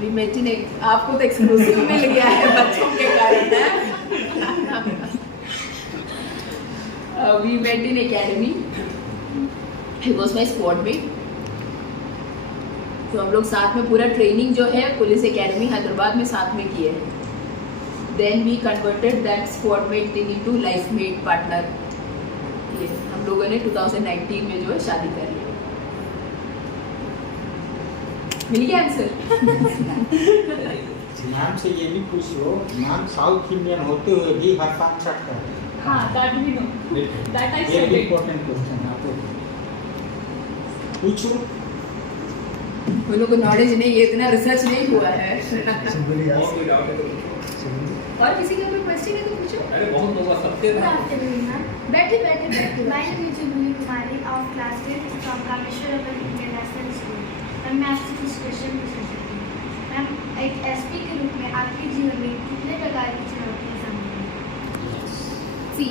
वी मेट इन, आपको तो एक्सक्लूसिव मिल गया है बच्चों के कारण है। We met in academy, he was my squad mate. तो हम लोग साथ में पूरा ट्रेनिंग जो है पुलिस एकेडमी हैदराबाद में साथ में किए हैं। Then we converted that squad mate thing into life mate partner. ये हम लोगों ने 2019 में जो है शादी कर ली। मिल गया आंसर? मैम से ये भी पूछ लो, मैम साउथ इंडियन होते हुए भी हर काम करता है। हाँ, that we know, that I ये सेड भी इट। इम्पोर्टेंट क्वेश्चन है, आपको पूछो। वो लोग को नॉलेज नहीं है, इतना रिसर्च नहीं हुआ है। सिंपली और कोई डाउट है तो? और किसी का कोई क्वेश्चन है तो पूछो। अरे बहुत लोग सबके Good था। afternoon, ma'am. बैठे बैठे बैठे। My name is Jubili Kumari of class 10th from Kameshwar International School. Ma'am मैं आपसे कुछ क्वेश्चन पूछ सकती हूँ। मैम, एक एसपी के रूप में आपके जीवन में कितने प्रकार की चुनौतियाँ सामने हैं? See,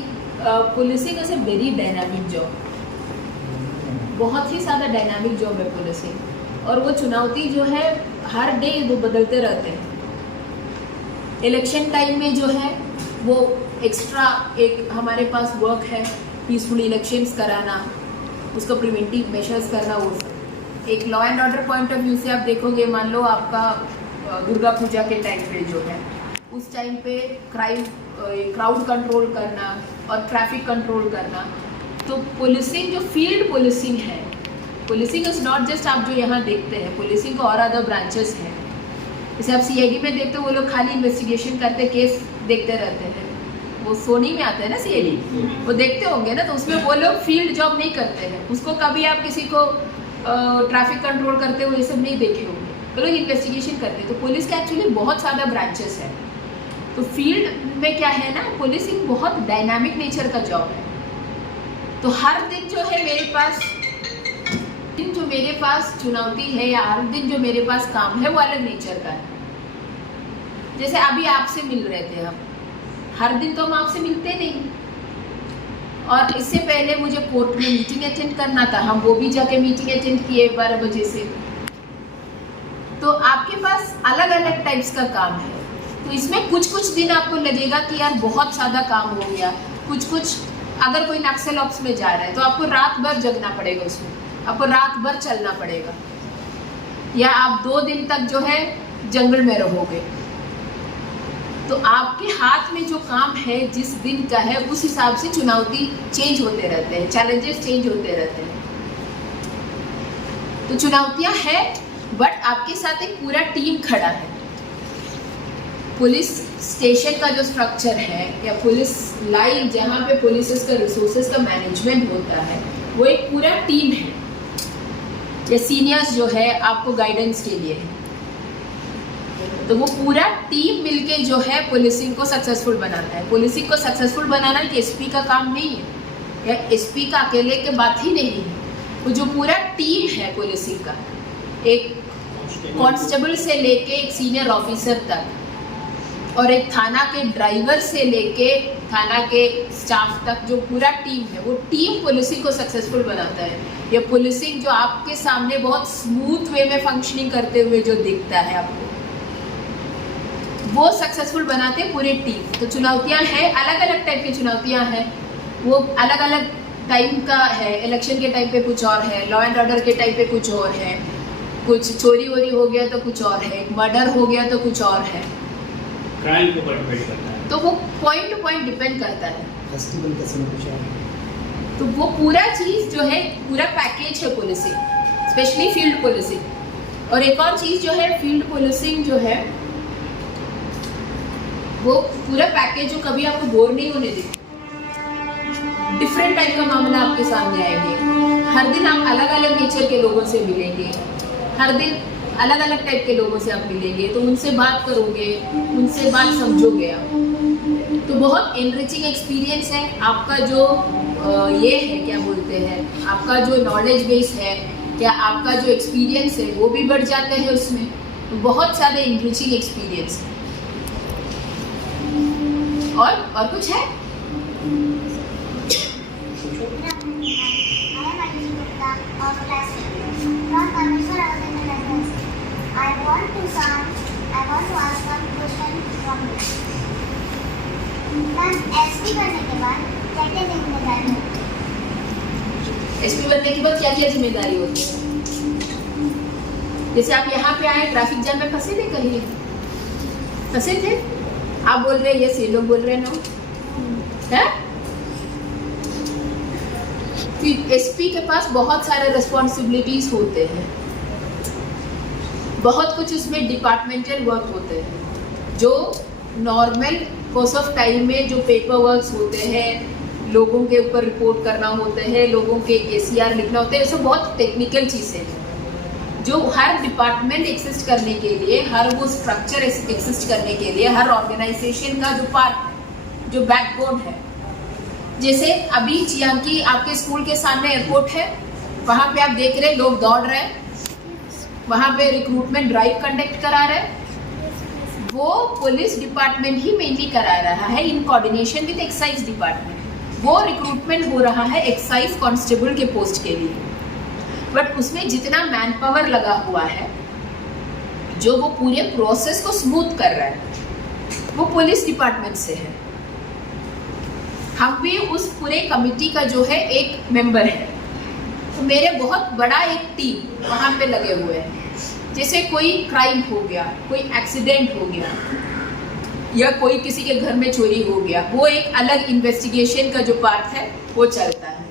policing is a very dynamic job, बहुत ही ज़्यादा डायनामिक जॉब है पुलिसिंग। और वो चुनौती जो है हर डे वो बदलते रहते हैं। इलेक्शन टाइम में जो है वो एक्स्ट्रा एक हमारे पास वर्क है, पीसफुल इलेक्शंस कराना, उसका प्रिवेंटिव मेजर्स करना। वो एक law and order point of view से आप देखोगे, मान लो आपका दुर्गा पूजा के टाइम पे जो है, उस टाइम पे क्राउड कंट्रोल करना और ट्रैफिक कंट्रोल करना। तो पुलिसिंग जो फील्ड पुलिसिंग है, पुलिसिंग इज नॉट जस्ट आप जो यहाँ देखते हैं, पुलिसिंग को और अदर ब्रांचेस हैं। जैसे आप सीआईडी में देखते हो, वो लोग खाली इन्वेस्टिगेशन करते, केस देखते रहते हैं। वो सोनी में आता है ना सीआईडी, वो देखते होंगे ना, तो उसमें वो लोग फील्ड जॉब नहीं करते हैं। उसको कभी आप किसी को ट्रैफिक कंट्रोल करते हुए ये सब नहीं देखे होंगे, तो लोग इन्वेस्टिगेशन करते हैं। तो पुलिस के एक्चुअली बहुत ज़्यादा ब्रांचेस हैं। तो फील्ड में क्या है ना, पुलिसिंग बहुत डायनामिक नेचर का जॉब है। तो हर दिन जो है मेरे पास चुनौती है, या हर दिन जो मेरे पास काम है वो अलग नेचर का है। जैसे अभी आपसे मिल रहे थे हम, हर दिन तो हम आपसे मिलते नहीं, और इससे पहले मुझे कोर्ट में मीटिंग अटेंड करना था, हम वो भी जाके मीटिंग अटेंड किए 12 बजे से। तो आपके पास अलग अलग टाइप्स का काम है। तो इसमें कुछ दिन आपको लगेगा कि यार बहुत ज़्यादा काम हो गया, कुछ अगर कोई नक्सल ऑप्स में जा रहा है तो आपको रात भर जगना पड़ेगा, उसमें आपको रात भर चलना पड़ेगा, या आप 2 दिन तक जो है जंगल में रहोगे। तो आपके हाथ में जो काम है जिस दिन का है, उस हिसाब से चुनौती चेंज होते रहते हैं, चैलेंजेस चेंज होते रहते हैं। तो चुनौतियां हैं, बट आपके साथ एक पूरा टीम खड़ा है। पुलिस स्टेशन का जो स्ट्रक्चर है, या पुलिस लाइन जहाँ पे पुलिस का रिसोर्सेज का मैनेजमेंट होता है, वो एक पूरा टीम है। ये सीनियर्स जो है आपको गाइडेंस के लिए है, तो वो पूरा टीम मिलके जो है पुलिसिंग को सक्सेसफुल बनाता है। पुलिसिंग को सक्सेसफुल बनाना कि एसपी का काम नहीं है, या एसपी का अकेले के बात ही नहीं है। वो जो पूरा टीम है पुलिसिंग का, एक कांस्टेबल से लेके एक सीनियर ऑफिसर तक और एक थाना के ड्राइवर से लेके थाना के स्टाफ तक, जो पूरा टीम है, वो टीम पुलिसिंग को सक्सेसफुल बनाता है। ये पुलिसिंग जो आपके सामने बहुत स्मूथ वे में फंक्शनिंग करते हुए जो दिखता है आपको, वो सक्सेसफुल बनाते हैं पूरी टीम। तो चुनौतियां हैं, अलग अलग टाइप की चुनौतियां हैं, वो अलग अलग टाइम का है। इलेक्शन के टाइम पे कुछ और है, लॉ एंड ऑर्डर के टाइम पे कुछ और है, कुछ चोरी वोरी हो गया तो कुछ और है, मर्डर हो गया तो कुछ और है। क्राइम के ऊपर डिपेंड करता है, तो वो पॉइंट टू पॉइंट डिपेंड करता है। फेस्टिवल कैसे में कुछ और तो वो पूरा चीज़ जो है, पूरा पैकेज है पुलिसिंग, स्पेशली फील्ड पुलिसिंग। और एक और चीज़ जो है, फील्ड पुलिसिंग जो है वो पूरा पैकेज जो कभी आपको बोर नहीं होने देती। डिफरेंट टाइप का मामला आपके सामने आएंगे, हर दिन आप अलग अलग नेचर के लोगों से मिलेंगे, हर दिन अलग अलग टाइप के लोगों से आप मिलेंगे, तो उनसे बात करोगे, उनसे बात समझोगे आप। तो बहुत एनरिचिंग एक्सपीरियंस है आपका। जो ये है, क्या बोलते हैं, आपका जो नॉलेज बेस है, क्या आपका जो एक्सपीरियंस है, वो भी बढ़ जाते हैं उसमें। तो बहुत सारे एनरिचिंग एक्सपीरियंस है। और कुछ है? एसपी बनने के बाद क्या क्या जिम्मेदारी होती है? जैसे आप यहाँ पे आए, ट्रैफिक जाम में फंसे थे, कहीं फंसे थे, आप बोल रहे हैं यस, ये लोग बोल रहे हैं नो, है? एसपी के पास बहुत सारे रिस्पॉन्सिबिलिटीज होते हैं, बहुत कुछ उसमें डिपार्टमेंटल वर्क होते हैं, जो नॉर्मल कोर्स ऑफ टाइम में जो पेपर वर्क्स होते हैं, लोगों के ऊपर रिपोर्ट करना होते हैं, लोगों के एसीआर लिखना होते हैं, ये सब बहुत टेक्निकल चीज़ें हैं जो हर डिपार्टमेंट एग्जिस्ट करने के लिए, हर वो स्ट्रक्चर एग्जिस्ट करने के लिए, हर ऑर्गेनाइजेशन का जो पार्ट, जो बैकबोन है। जैसे अभी चियांकी आपके स्कूल के सामने एयरपोर्ट है, वहाँ पे आप देख रहे हैं लोग दौड़ रहे हैं, वहाँ पे रिक्रूटमेंट ड्राइव कंडक्ट करा रहे हैं, वो पुलिस डिपार्टमेंट ही मेनली करा रहा है in coordination with excise department. वो रिक्रूटमेंट हो रहा है एक्साइज कांस्टेबल के पोस्ट के लिए, बट उसमें जितना मैन पावर लगा हुआ है, जो वो पूरे प्रोसेस को स्मूथ कर रहा है, वो पुलिस डिपार्टमेंट से है। हम भी उस पूरे कमिटी का जो है एक मेंबर है। तो मेरे बहुत बड़ा एक टीम वहाँ पे लगे हुए हैं। जैसे कोई क्राइम हो गया, कोई एक्सीडेंट हो गया, या कोई किसी के घर में चोरी हो गया, वो एक अलग इन्वेस्टिगेशन का जो पार्ट है वो चलता है।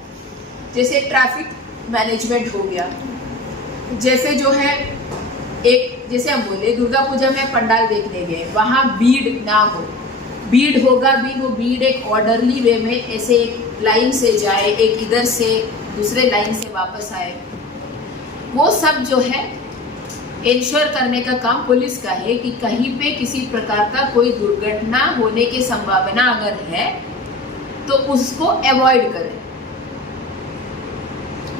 जैसे ट्रैफिक मैनेजमेंट हो गया, जैसे जो है एक, जैसे हम बोले दुर्गा पूजा में पंडाल देखने गए, वहाँ भीड़ ना हो, भीड़ होगा भी, वो भीड़ एक ऑर्डरली वे में ऐसे एक लाइन से जाए, एक इधर से दूसरे लाइन से वापस आए, वो सब जो है इंश्योर करने का काम पुलिस का है कि कहीं पे किसी प्रकार का कोई दुर्घटना होने की संभावना अगर है तो उसको अवॉइड करें।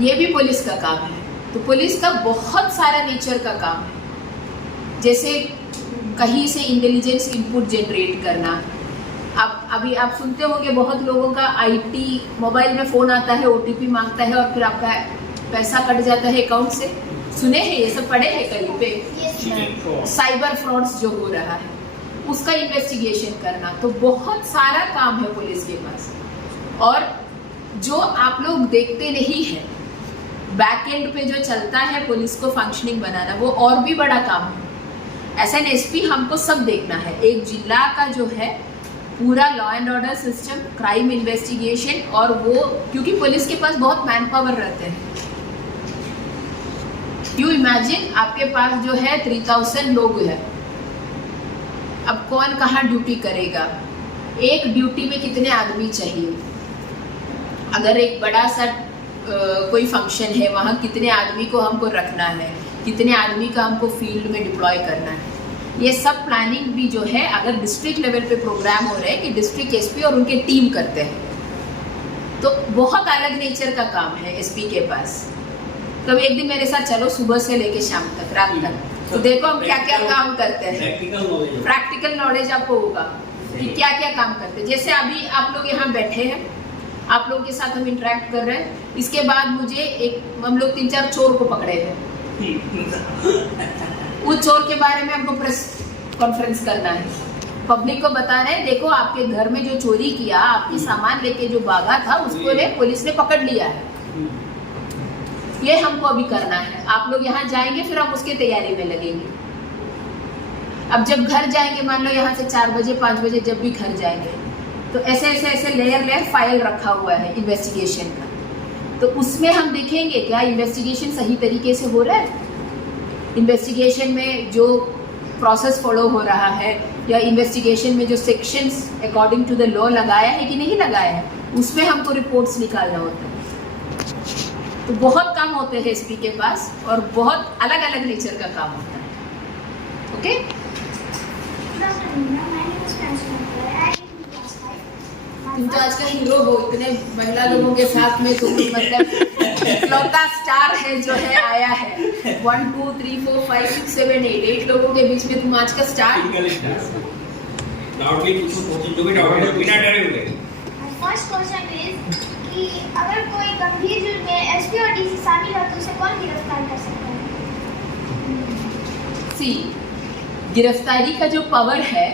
ये भी पुलिस का काम है। तो पुलिस का बहुत सारा नेचर का काम है। जैसे कहीं से इंटेलिजेंस इनपुट जनरेट करना। अब अभी आप सुनते होंगे बहुत लोगों का आईटी, मोबाइल में फ़ोन आता है, ओटीपी मांगता है और फिर आपका पैसा कट जाता है अकाउंट से। सुने हैं ये सब, पढ़े हैं कहीं पे? साइबर फ्रॉड्स जो हो रहा है उसका इन्वेस्टिगेशन करना। तो बहुत सारा काम है पुलिस के पास, और जो आप लोग देखते नहीं हैं, बैक एंड पे जो चलता है पुलिस को फंक्शनिंग बनाना, वो और भी बड़ा काम है। एस एन एस पी हमको सब देखना है। एक जिला का जो है पूरा law and order system, crime investigation, और वो क्योंकि पुलिस के पास बहुत मैन पावर रहते हैं। यू इमेजिन आपके पास जो है 3000 लोग हैं, अब कौन कहाँ ड्यूटी करेगा? एक ड्यूटी में कितने आदमी चाहिए? अगर एक बड़ा सा कोई फंक्शन है, वहाँ कितने आदमी को हमको रखना है, कितने आदमी का हमको फील्ड में डिप्लॉय करना है, ये सब प्लानिंग भी जो है अगर डिस्ट्रिक्ट लेवल पे प्रोग्राम हो रहे हैं कि डिस्ट्रिक्ट एसपी और उनके टीम करते हैं, तो बहुत अलग नेचर का काम है एसपी के पास। कभी एक दिन मेरे साथ चलो सुबह से लेके शाम तक, रात तक, तो देखो हम क्या क्या काम करते हैं। प्रैक्टिकल नॉलेज आपको होगा कि क्या क्या काम करते हैं। जैसे अभी आप लोग यहाँ बैठे हैं, आप लोगों के साथ हम इंटरेक्ट कर रहे हैं, इसके बाद मुझे हम लोग 3-4 चोर को पकड़े हैं, उस चोर के बारे में हमको प्रेस कॉन्फ्रेंस करना है, पब्लिक को बताना है देखो आपके घर में जो चोरी किया, आपके सामान लेके जो भागा था, उसको पुलिस ने पकड़ लिया है। ये हमको अभी करना है। आप लोग यहाँ जाएंगे, फिर हम उसके तैयारी में लगेंगे। अब जब घर जाएंगे, मान लो यहाँ से 4 बजे 5 बजे जब भी घर जाएंगे, तो ऐसे लेयर फाइल रखा हुआ है इन्वेस्टिगेशन का, तो उसमें हम देखेंगे क्या इन्वेस्टिगेशन सही तरीके से हो रहा है, इन्वेस्टिगेशन में जो प्रोसेस फॉलो हो रहा है, या इन्वेस्टिगेशन में जो sections according to the law लगाया है कि नहीं लगाया है, उसमें हमको रिपोर्ट्स निकालना होता है। तो बहुत काम होते हैं एसपी के पास और बहुत अलग अलग नेचर का काम होता है। ओके, तुम तो आज का हीरो हो, इतने महिला लोगों के साथ में तुम मतलब इकलौता स्टार है जो है आया है। 1 2 3 4 5 6 7 8 लोगों के बीच में तुम आज का स्टार। फर्स्ट क्वेश्चन इज कि अगर कोई गंभीर जुर्म में एसपी और डीसी शामिल हो तो उसे कौन गिरफ्तार कर सकता है? सी, गिरफ्तारी का जो पावर है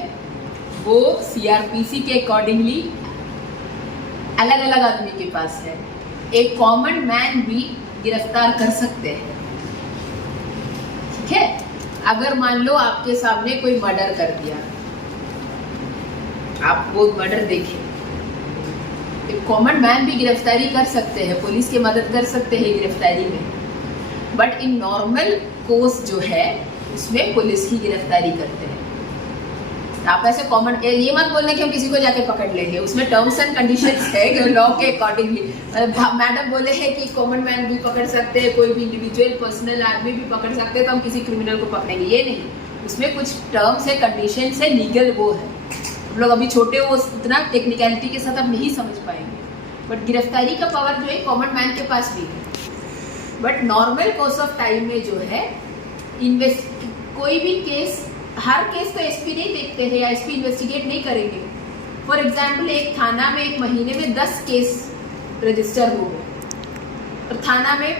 वो सीआरपीसी के अकॉर्डिंगली अलग अलग आदमी के पास है। एक कॉमन मैन भी गिरफ्तार कर सकते हैं, ठीक है। अगर मान लो आपके सामने कोई मर्डर कर दिया, आप वो मर्डर देखें, एक कॉमन मैन भी गिरफ्तारी कर सकते हैं, पुलिस की मदद कर सकते हैं गिरफ्तारी में। बट इन नॉर्मल कोर्स जो है उसमें पुलिस ही गिरफ्तारी करते हैं। आप ऐसे कॉमन ये मत बोलना कि हम किसी को जाके पकड़ लेंगे, उसमें टर्म्स एंड कंडीशंस है लॉ के अकॉर्डिंगली। मैडम बोले हैं कि कॉमन मैन भी पकड़ सकते हैं, कोई भी इंडिविजुअल पर्सनल आदमी भी पकड़ सकते हैं, तो हम किसी क्रिमिनल को पकड़ेंगे, ये नहीं। उसमें कुछ टर्म्स है, कंडीशंस है, लीगल वो है। हम लोग अभी छोटे हो, उतना टेक्निकलिटी के साथ आप नहीं समझ पाएंगे। बट गिरफ्तारी का पावर जो है कॉमन मैन के पास भी है। But normal course of time में जो है कोई भी केस, हर केस तो एसपी नहीं देखते हैं या एसपी इन्वेस्टिगेट नहीं करेंगे। फॉर एग्जाम्पल, एक थाना में एक महीने में 10 केस रजिस्टर हो गए और थाना में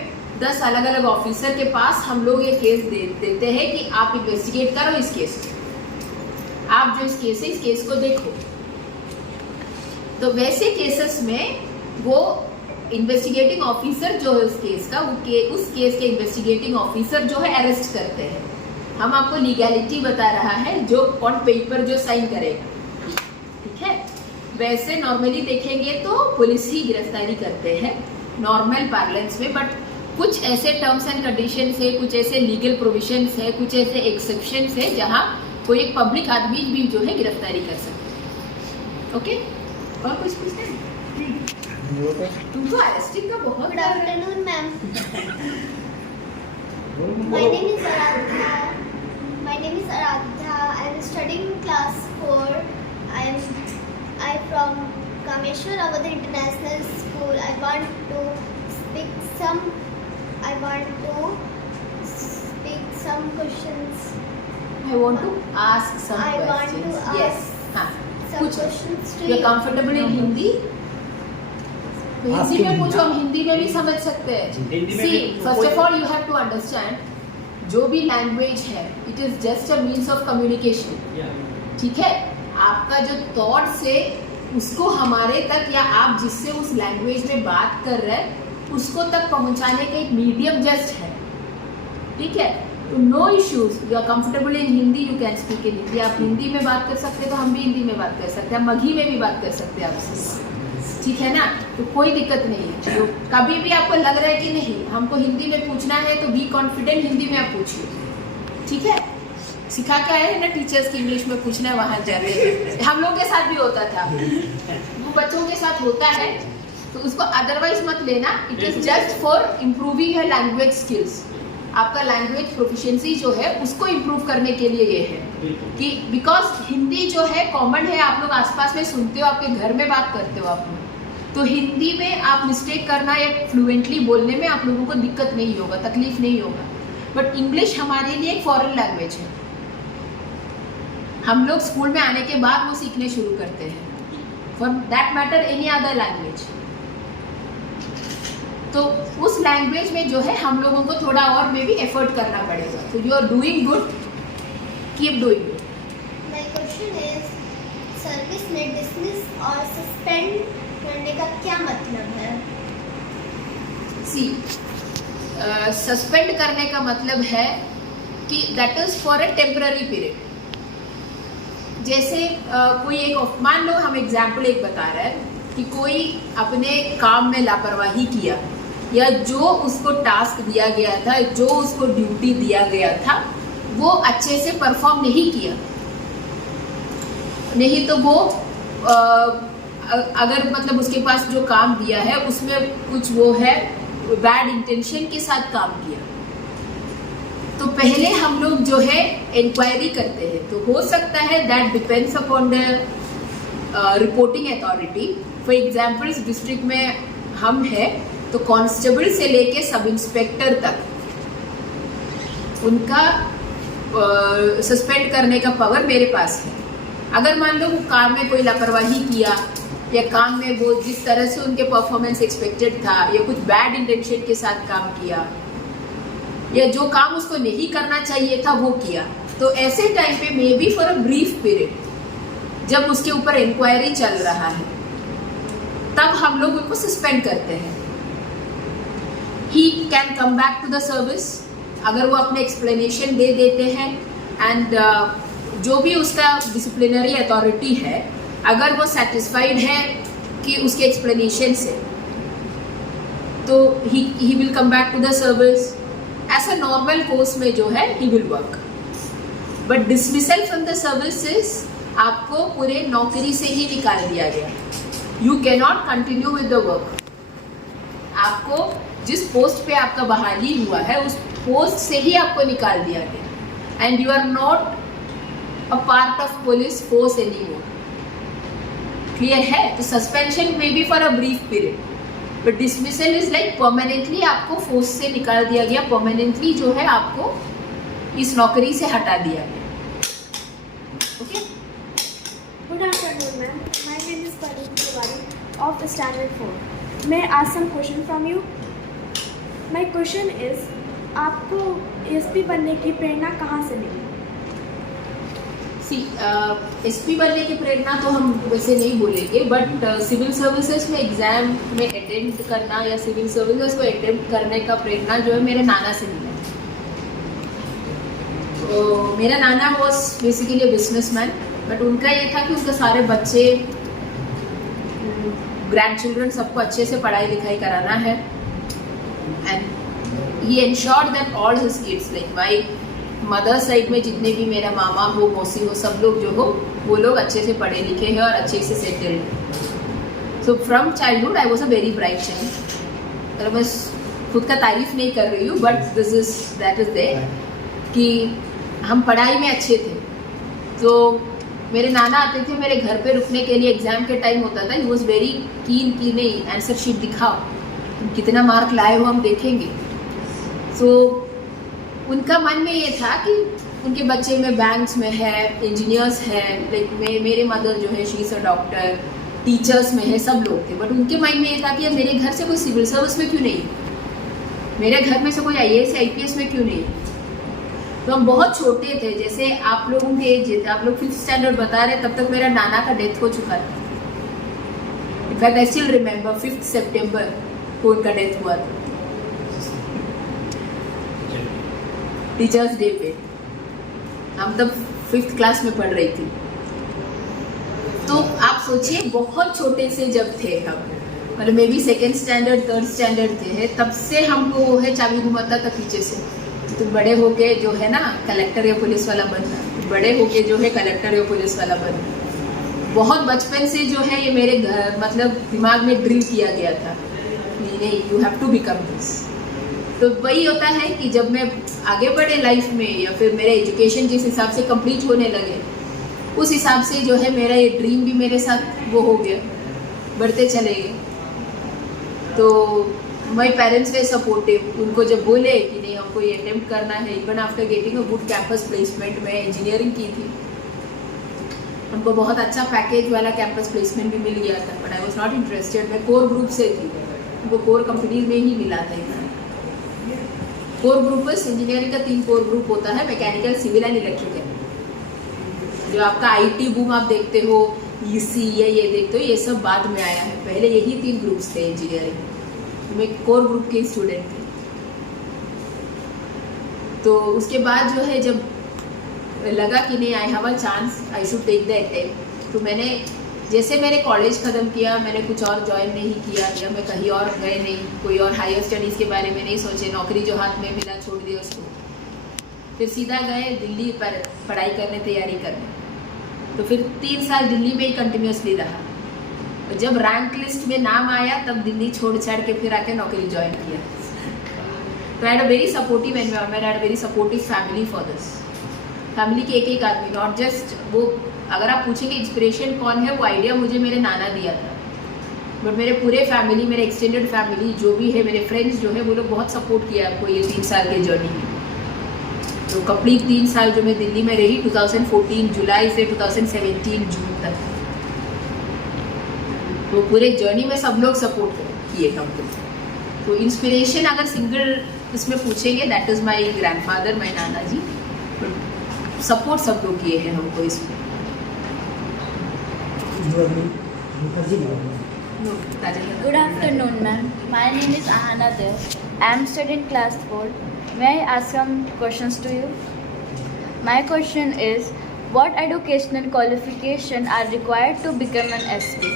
10 अलग अलग ऑफिसर के पास हम लोग ये केस देते हैं कि आप इन्वेस्टिगेट करो इस केस को, आप जो इस केस को देखो। तो वैसे केसेस में वो इन्वेस्टिगेटिंग ऑफिसर जो है उस केस का, उस केस के इन्वेस्टिगेटिंग ऑफिसर जो है अरेस्ट करते हैं। हम आपको लीगैलिटी बता रहा है, जो ऑन पेपर जो साइन करेगा, ठीक है। वैसे नॉर्मली देखेंगे तो पुलिस ही गिरफ्तारी करते हैं नॉर्मल पार्लेंस में। बट कुछ ऐसे टर्म्स एंड कंडीशंस है, कुछ ऐसे लीगल प्रोविजंस है, कुछ ऐसे एक्सेप्शंस है जहाँ कोई एक पब्लिक आदमी भी जो है गिरफ्तारी कर सकते हैं। ओके, और कुछ पूछना है? तुमको अरेस्टिंग का बहुत good afternoon ma'am, my name is Aaradhya. I am studying class 4. I am from Kameshwar Awadh International School. I want to speak some questions. I want to ask some I want questions. to ask Yes. हाँ. some पूछो. questions to You're you. comfortable in Hindi? तो Ask हिंदी in में Hindi. पूछो, हम हिंदी में भी समझ सकते हैं। हिंदी में See, भी first of कोई- all you have to understand, जो भी लैंग्वेज है, it is just a means of communication. ठीक है। आपका जो थॉट्स है उसको हमारे तक, या आप जिससे उस लैंग्वेज में बात कर रहे हैं उसको तक पहुंचाने का एक मीडियम जस्ट है, ठीक है। तो no issues, you are comfortable in Hindi, you can speak in Hindi. आप हिंदी में बात कर सकते हैं तो हम भी हिंदी में बात कर सकते हैं, मगही में भी बात कर सकते हैं आपसे, ठीक है ना। तो कोई दिक्कत नहीं है। तो कभी भी आपको लग रहा है कि नहीं हमको हिंदी में पूछना है तो बी कॉन्फिडेंट, हिंदी में आप पूछिए, ठीक है। सिखा के आए हैं ना टीचर्स की इंग्लिश में पूछना है, वहाँ जाते हैं। हम लोग के साथ भी होता था, वो बच्चों के साथ होता है, तो उसको अदरवाइज मत लेना. It is just for improving your language skills. आपका लैंग्वेज प्रोफिशिएंसी जो है उसको इम्प्रूव करने के लिए ये है कि बिकॉज हिंदी जो है कॉमन है, आप लोग आसपास में सुनते हो, आपके घर में बात करते हो आप लोग, तो हिंदी में आप मिस्टेक करना या फ्लुएंटली बोलने में आप लोगों को दिक्कत नहीं होगा, तकलीफ नहीं होगा. बट इंग्लिश हमारे लिए एक फॉरेन लैंग्वेज है. हम लोग स्कूल में आने के बाद वो सीखने शुरू करते हैं, for that matter any other language. तो उस लैंग्वेज में जो है हम लोगों को थोड़ा और में भी एफर्ट करना पड़ेगा. तो you are doing good, keep doing good. My question is service में डिसमिस और सस्पेंड करने का क्या मतलब है? सी सस्पेंड करने का मतलब है कि that is for a temporary period. जैसे कोई एक, मान लो हम एग्जाम्पल एक बता रहे हैं कि कोई अपने काम में लापरवाही किया या जो उसको टास्क दिया गया था, जो उसको ड्यूटी दिया गया था, वो अच्छे से परफॉर्म नहीं किया, नहीं तो वो अगर मतलब उसके पास जो काम दिया है उसमें कुछ वो है बैड इंटेंशन के साथ काम किया, तो पहले हम लोग जो है इंक्वायरी करते हैं. तो हो सकता है that depends upon the reporting authority. For example इस डिस्ट्रिक्ट में हम हैं तो कांस्टेबल से लेके सब इंस्पेक्टर तक उनका सस्पेंड करने का पावर मेरे पास है. अगर मान लो वो काम में कोई लापरवाही किया या काम में वो जिस तरह से उनके परफॉर्मेंस एक्सपेक्टेड था या कुछ बैड इंटेंशन के साथ काम किया या जो काम उसको नहीं करना चाहिए था वो किया, तो ऐसे टाइम पे may be for a brief period जब उसके ऊपर इंक्वायरी चल रहा है तब हम लोग उनको सस्पेंड करते हैं. He can come back to the service अगर वो अपने एक्सप्लेनेशन दे देते हैं एंड जो भी उसका डिसिप्लिनरी अथॉरिटी है अगर वो सेटिस्फाइड है कि उसके एक्सप्लेनेशन से, तो he will come back to the service. ऐसा नॉर्मल कोर्स में जो है he will work. But dismissal from the services आपको पूरे नौकरी से ही निकाल दिया गया. You can not continue with the work. आपको जिस पोस्ट पे आपका बहाली हुआ है उस पोस्ट से ही आपको निकाल दिया गया and you are not a part of police force any more. Clear है? तो suspension may B for a brief period but dismissal is like permanently आपको फोर्स से निकाल दिया गया, परमानेंटली जो है आपको इस नौकरी से हटा दिया गया. Okay. Good afternoon, ma'am. My name is Parveen Tiwari of Standard 4. May I ask some question from you? My question is, आपको एसपी बनने की प्रेरणा कहाँ से मिली? एसपी बनने की प्रेरणा तो हम वैसे नहीं बोलेंगे, बट सिविल सर्विसेज में एग्ज़ाम में अटेम्प्ट करना या सिविल सर्विसेज को अटेम्प्ट करने का प्रेरणा जो है मेरे नाना से मिला. तो मेरा नाना वॉज बेसिकली बिजनेसमैन, बट उनका ये था कि उनके सारे बच्चे ग्रैंड चिल्ड्रन सबको अच्छे से पढ़ाई लिखाई कराना है and he ensured that all his kids like my mother side में जितने भी मेरा मामा हो मौसी हो सब लोग जो हो वो लोग अच्छे से पढ़े लिखे हैं और अच्छे से settled. So from childhood I was a very bright child. और मैं खुद का तारीफ नहीं कर रही हूँ but this is that is there कि हम पढ़ाई में अच्छे थे. तो मेरे नाना आते थे मेरे घर पे रुकने के लिए, एग्जाम के टाइम होता था. ही वॉज वेरी कीन कि नहीं आंसर शीट दिखाओ, तुम कितना मार्क लाए हो हम देखेंगे. सो उनका मन में ये था कि उनके बच्चे में बैंक्स में है, इंजीनियर्स है, लाइक मेरे मदर जो है she is a doctor, teachers में है, सब लोग थे. बट उनके माइंड में ये था कि यार मेरे घर से कोई सिविल सर्विस में क्यों नहीं, मेरे घर में से कोई IAS IPS में क्यों नहीं. तो हम बहुत छोटे थे, जैसे आप लोगों के एज थे, आप लोग 5th स्टैंडर्ड बता रहे तब तक मेरा नाना का डेथ हो चुका था. इनफैक्ट आई स्टिल रिमेंबर 5 सितंबर को उनका डेथ हुआ था टीचर्स डे पे. हम तब 5th क्लास में पढ़ रही थी. तो आप सोचिए बहुत छोटे से जब थे हम, मतलब may be 2nd standard 3rd standard थे, तब से हमको वो है चाबी घुमाता था पीछे से. तो बड़े होके जो है ना कलेक्टर या पुलिस वाला बनना, तो बड़े होके जो है कलेक्टर या पुलिस वाला बनना. बहुत बचपन से जो है ये मेरे मतलब दिमाग में ड्रिल किया गया था, नहीं you have to become this. तो वही होता है कि जब मैं आगे बढ़े लाइफ में या फिर मेरे एजुकेशन जिस हिसाब से कंप्लीट होने लगे, उस हिसाब से जो है मेरा ये ड्रीम भी मेरे साथ वो हो गया, बढ़ते चले गए। तो माई पेरेंट्स वे सपोर्टिव, उनको जब बोले कि नहीं हमको ये अटेम्प्ट करना है, even after getting a good campus placement, मैं इंजीनियरिंग की थी, उनको बहुत अच्छा पैकेज वाला कैंपस प्लेसमेंट भी मिल गया था, but I was not interested. मैं कोर ग्रुप से थी, उनको कोर कंपनीज में ही मिला था इतना। कोर ग्रुप बस इंजीनियरिंग का 3 कोर ग्रुप होता है, मैकेनिकल, सिविल एंड इलेक्ट्रिकल। जो आपका आईटी बूम आप देखते हो, ईसी ये देखते हो, ये सब बाद में आया है, पहले यही 3 ग्रुप्स थे इंजीनियरिंग। मैं कोर ग्रुप की स्टूडेंट थी। तो उसके बाद जो है जब लगा कि नहीं I have a chance, I should take the attempt, तो मैंने जैसे मैंने कॉलेज ख़त्म किया, मैंने कुछ और ज्वाइन नहीं किया या मैं कहीं और गए नहीं, कोई और हायर स्टडीज़ के बारे में नहीं सोचे, नौकरी जो हाथ में मिला छोड़ दिया उसको, फिर सीधा गए दिल्ली पर पढ़ाई करने, तैयारी करने। तो फिर 3 साल दिल्ली में ही कंटिन्यूसली रहा, और जब रैंक लिस्ट में नाम आया तब दिल्ली छोड़ छाड़ के फिर आके नौकरी ज्वाइन किया। तो आई had a very supportive environment, I had a very supportive family for this. Family के एक आदमी, नॉट जस्ट वो, अगर आप पूछेंगे इंस्पिरेशन कौन है, वो आइडिया मुझे मेरे नाना दिया था, बट मेरे पूरे फैमिली, मेरे एक्सटेंडेड फैमिली जो भी है, मेरे फ्रेंड्स जो है, वो लोग बहुत सपोर्ट किया आपको ये 3 साल के जर्नी में। तो कंप्लीट 3 साल जो मैं दिल्ली में रही, 2014 जुलाई से 2017 जून तक, तो पूरे जर्नी में सब लोग सपोर्ट किए हमको। तो इंस्पिरेशन अगर सिंगल इसमें पूछेंगे, that is my grandfather, my Nana ji. Support सब लोग किए हैं हमको इसमें। Good afternoon, ma'am. My name is Ahana Dev. I am studying class 4. May I ask some questions to you? My question is, what educational qualification are required to become an SP?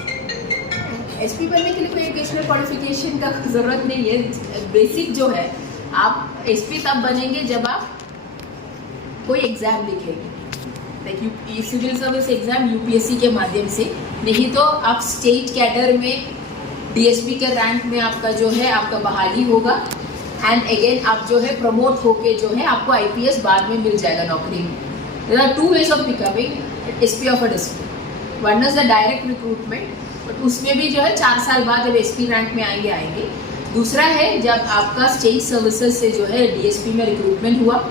SP बनने के लिए कोई एजुकेशनल क्वालिफिकेशन का ज़रूरत नहीं है। बेसिक जो है, आप SP तब बनेंगे जब आप कोई एग्ज़ाम लिखेंगे, like civil service exam UPSC के माध्यम से, नहीं तो आप स्टेट कैडर में डीएसपी के रैंक में आपका जो है आपका बहाली होगा, एंड अगेन आप जो है प्रमोट होके जो है आपको आईपीएस बाद में मिल जाएगा नौकरी में। There are 2 ways of becoming SP of a district. One is the direct recruitment, but उसमें भी जो है 4 साल बाद जब एसपी रैंक में आएंगे। दूसरा है जब आपका स्टेट सर्विसेज से जो है डीएसपी में रिक्रूटमेंट हुआ,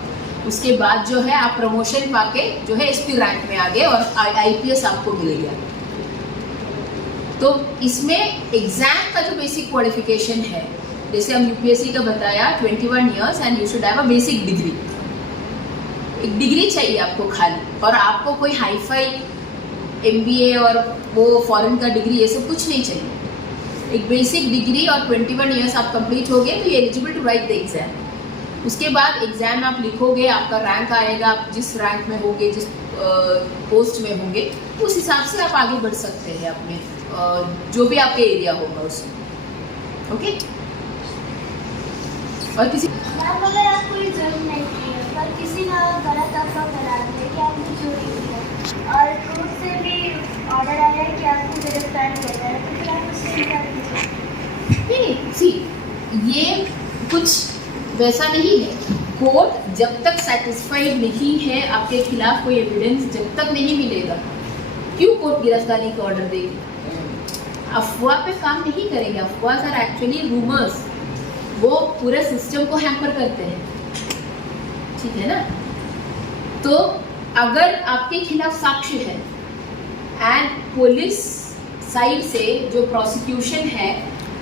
उसके बाद जो है आप प्रमोशन पाके जो है एसपी रैंक में आ गए और आईपीएस आपको मिल गया। तो इसमें एग्जाम का जो बेसिक क्वालिफिकेशन है, जैसे हम यूपीएससी का बताया 21 years and you should have a basic degree. एक डिग्री चाहिए आपको खाली, और आपको कोई हाईफाई एमबीए और वो फॉरेन का डिग्री ये सब कुछ नहीं चाहिए। एक बेसिक डिग्री और 21 ईयर्स आप कंप्लीट हो गए तो ये eligible to write the exam. उसके बाद एग्ज़ाम आप लिखोगे, आपका रैंक आएगा, आप जिस रैंक में होंगे, जिस पोस्ट में होंगे, उस हिसाब से आप आगे बढ़ सकते हैं अपने जो भी आपके एरिया होगा उसमें। ओके, और किसी मैम अगर आप कोई जुर्म नहीं किए पर किसी का गलत अफवाह फैला दे कि आपने चोरी की है और कोर्ट से भी ऑर्डर आया है कि आपको गिरफ्तार किया जाए, तो फिर आप उससे इनकार कीजिए। नहीं, सी ये कुछ वैसा नहीं है। कोर्ट जब तक सेटिस्फाइड नहीं है आपके खिलाफ कोई एविडेंस जब तक नहीं मिलेगा, क्यों कोर्ट गिरफ्तारी का ऑर्डर देगी? अफवाह पे काम नहीं करेंगे। अफवाह आर एक्चुअली रूमर्स, वो पूरे सिस्टम को हैम्पर करते हैं, ठीक है ना। तो अगर आपके खिलाफ साक्ष्य है एंड पुलिस साइड से जो प्रोसिक्यूशन है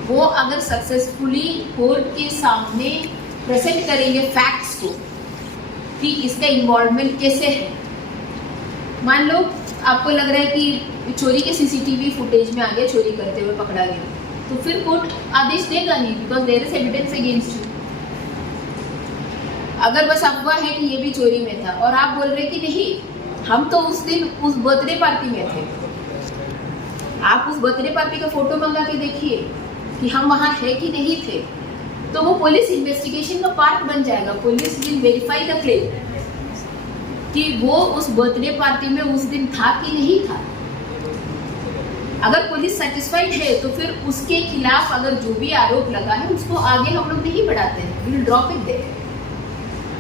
वो अगर सक्सेसफुली कोर्ट के सामने प्रेजेंट करेंगे फैक्ट्स को कि इसका इन्वॉल्वमेंट कैसे है। मान लो आपको लग रहा है कि चोरी के सीसीटीवी फुटेज में आ गया, चोरी करते हुए पकड़ा गया, तो फिर कोर्ट आदेश देगा नहीं, because there is evidence against you. अगर बस अफवाह है कि ये भी चोरी में था और आप बोल रहे कि नहीं, हम तो उस दिन उस बर्थडे पार्टी में थे, आप उस बर्थडे पार्टी का फोटो मंगा के देखिए कि हम वहाँ है कि नहीं थे, तो वो पुलिस इन्वेस्टिगेशन का पार्ट बन जाएगा। Police will verify the claim कि वो उस बर्थडे पार्टी में उस दिन था कि नहीं था। अगर पुलिस सेटिस्फाइड है तो फिर उसके खिलाफ अगर जो भी आरोप लगा है उसको आगे हम लोग नहीं बढ़ाते हैं, विल ड्रॉप इट देयर।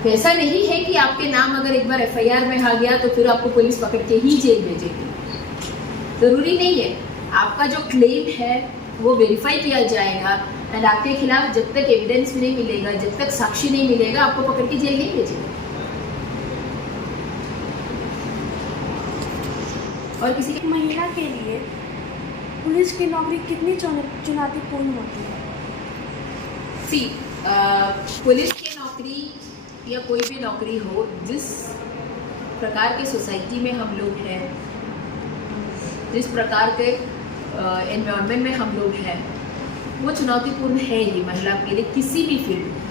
तो ऐसा नहीं है कि आपके नाम अगर एक बार एफआईआर में आ गया तो फिर आपको पुलिस पकड़ के ही जेल भेजेगी, जरूरी नहीं है। आपका जो क्लेम है वो वेरीफाई किया जाएगा एंड आपके खिलाफ जब तक एविडेंस नहीं मिलेगा, जब तक साक्षी नहीं मिलेगा, आपको पकड़ के जेल नहीं भेजेगा। और किसी एक महिला के लिए पुलिस की नौकरी कितनी चुनौतीपूर्ण होती है? पुलिस की नौकरी या कोई भी नौकरी हो, जिस प्रकार की सोसाइटी में हम लोग हैं, जिस प्रकार के एनवायरनमेंट में हम लोग हैं, वो चुनौतीपूर्ण है ही महिला के लिए किसी भी फील्ड में।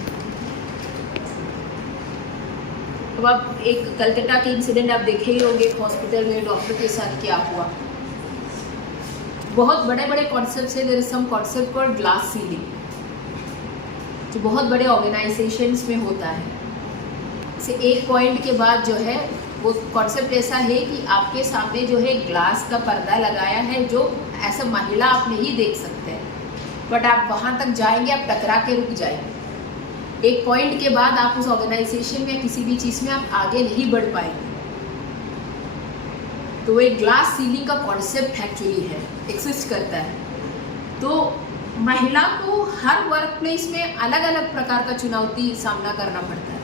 अब आप एक कलकत्ता के इंसिडेंट आप देखे ही होंगे, हॉस्पिटल में डॉक्टर के साथ क्या हुआ। बहुत बड़े बड़े कॉन्सेप्ट्स है, there is some concept called glass ceiling, जो बहुत बड़े ऑर्गेनाइजेशंस में होता है। से एक पॉइंट के बाद जो है वो कॉन्सेप्ट ऐसा है कि आपके सामने जो है ग्लास का पर्दा लगाया है, जो ऐसा महिला आप नहीं देख सकते हैं, बट आप वहाँ तक जाएंगे, आप टकरा के रुक जाएंगे। एक पॉइंट के बाद आप उस ऑर्गेनाइजेशन में किसी भी चीज़ में आप आगे नहीं बढ़ पाएंगे। तो एक ग्लास सीलिंग का कॉन्सेप्ट एक्चुअली है, एक्सिस्ट करता है। तो महिला को हर वर्क प्लेस में अलग अलग प्रकार का चुनौती सामना करना पड़ता है।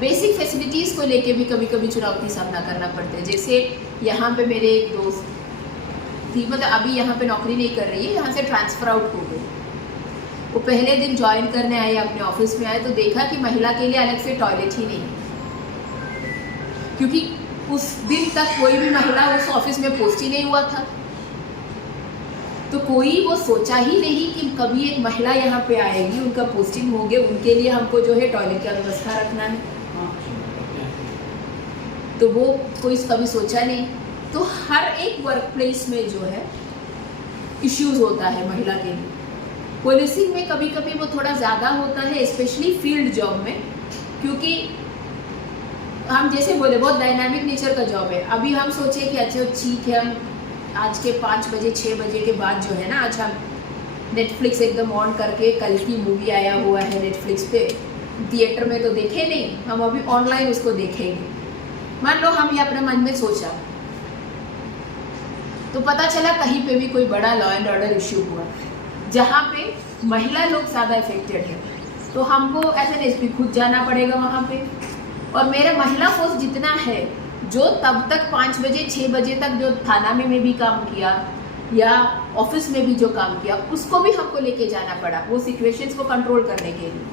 बेसिक फैसिलिटीज़ को लेके भी कभी कभी चुनौती सामना करना पड़ता है। जैसे यहाँ पे मेरे एक दोस्त थी, मतलब अभी यहाँ पे नौकरी नहीं कर रही है, यहाँ से ट्रांसफ़र आउट हो गई। वो पहले दिन ज्वाइन करने आए, अपने ऑफिस में आए तो देखा कि महिला के लिए अलग से टॉयलेट ही नहीं, क्योंकि उस दिन तक कोई भी महिला उस ऑफिस में पोस्ट ही नहीं हुआ था। तो कोई वो सोचा ही नहीं कि कभी एक महिला यहाँ पे आएगी, उनका पोस्टिंग हो गया, उनके लिए हमको जो है टॉयलेट का व्यवस्था रखना है, तो वो कोई कभी सोचा नहीं। तो हर एक वर्क प्लेस में जो है इश्यूज होता है महिला के लिए। पुलिसिंग में कभी कभी वो थोड़ा ज़्यादा होता है, स्पेशली फील्ड जॉब में, क्योंकि हम जैसे बोले बहुत डायनामिक नेचर का जॉब है। अभी हम सोचे कि अच्छा ठीक है, हम आज के 5 बजे 6 बजे के बाद जो है ना, आज हम नेटफ्लिक्स एकदम ऑन करके, कल की मूवी आया हुआ है नेटफ्लिक्स पे, थिएटर में तो देखे नहीं, हम अभी ऑनलाइन उसको देखेंगे। मान लो हम ये अपने मन में सोचा, तो पता चला कहीं पे भी कोई बड़ा लॉ एंड ऑर्डर इश्यू हुआ जहाँ पे महिला लोग ज़्यादा इफेक्टेड है, तो हमको एज एन एसपी खुद जाना पड़ेगा वहाँ पे। और मेरा महिला फोर्स जितना है, जो तब तक 5 बजे 6 बजे तक जो थाना में भी काम किया या ऑफिस में भी जो काम किया, उसको भी हमको लेके जाना पड़ा वो सिचुएशंस को कंट्रोल करने के लिए।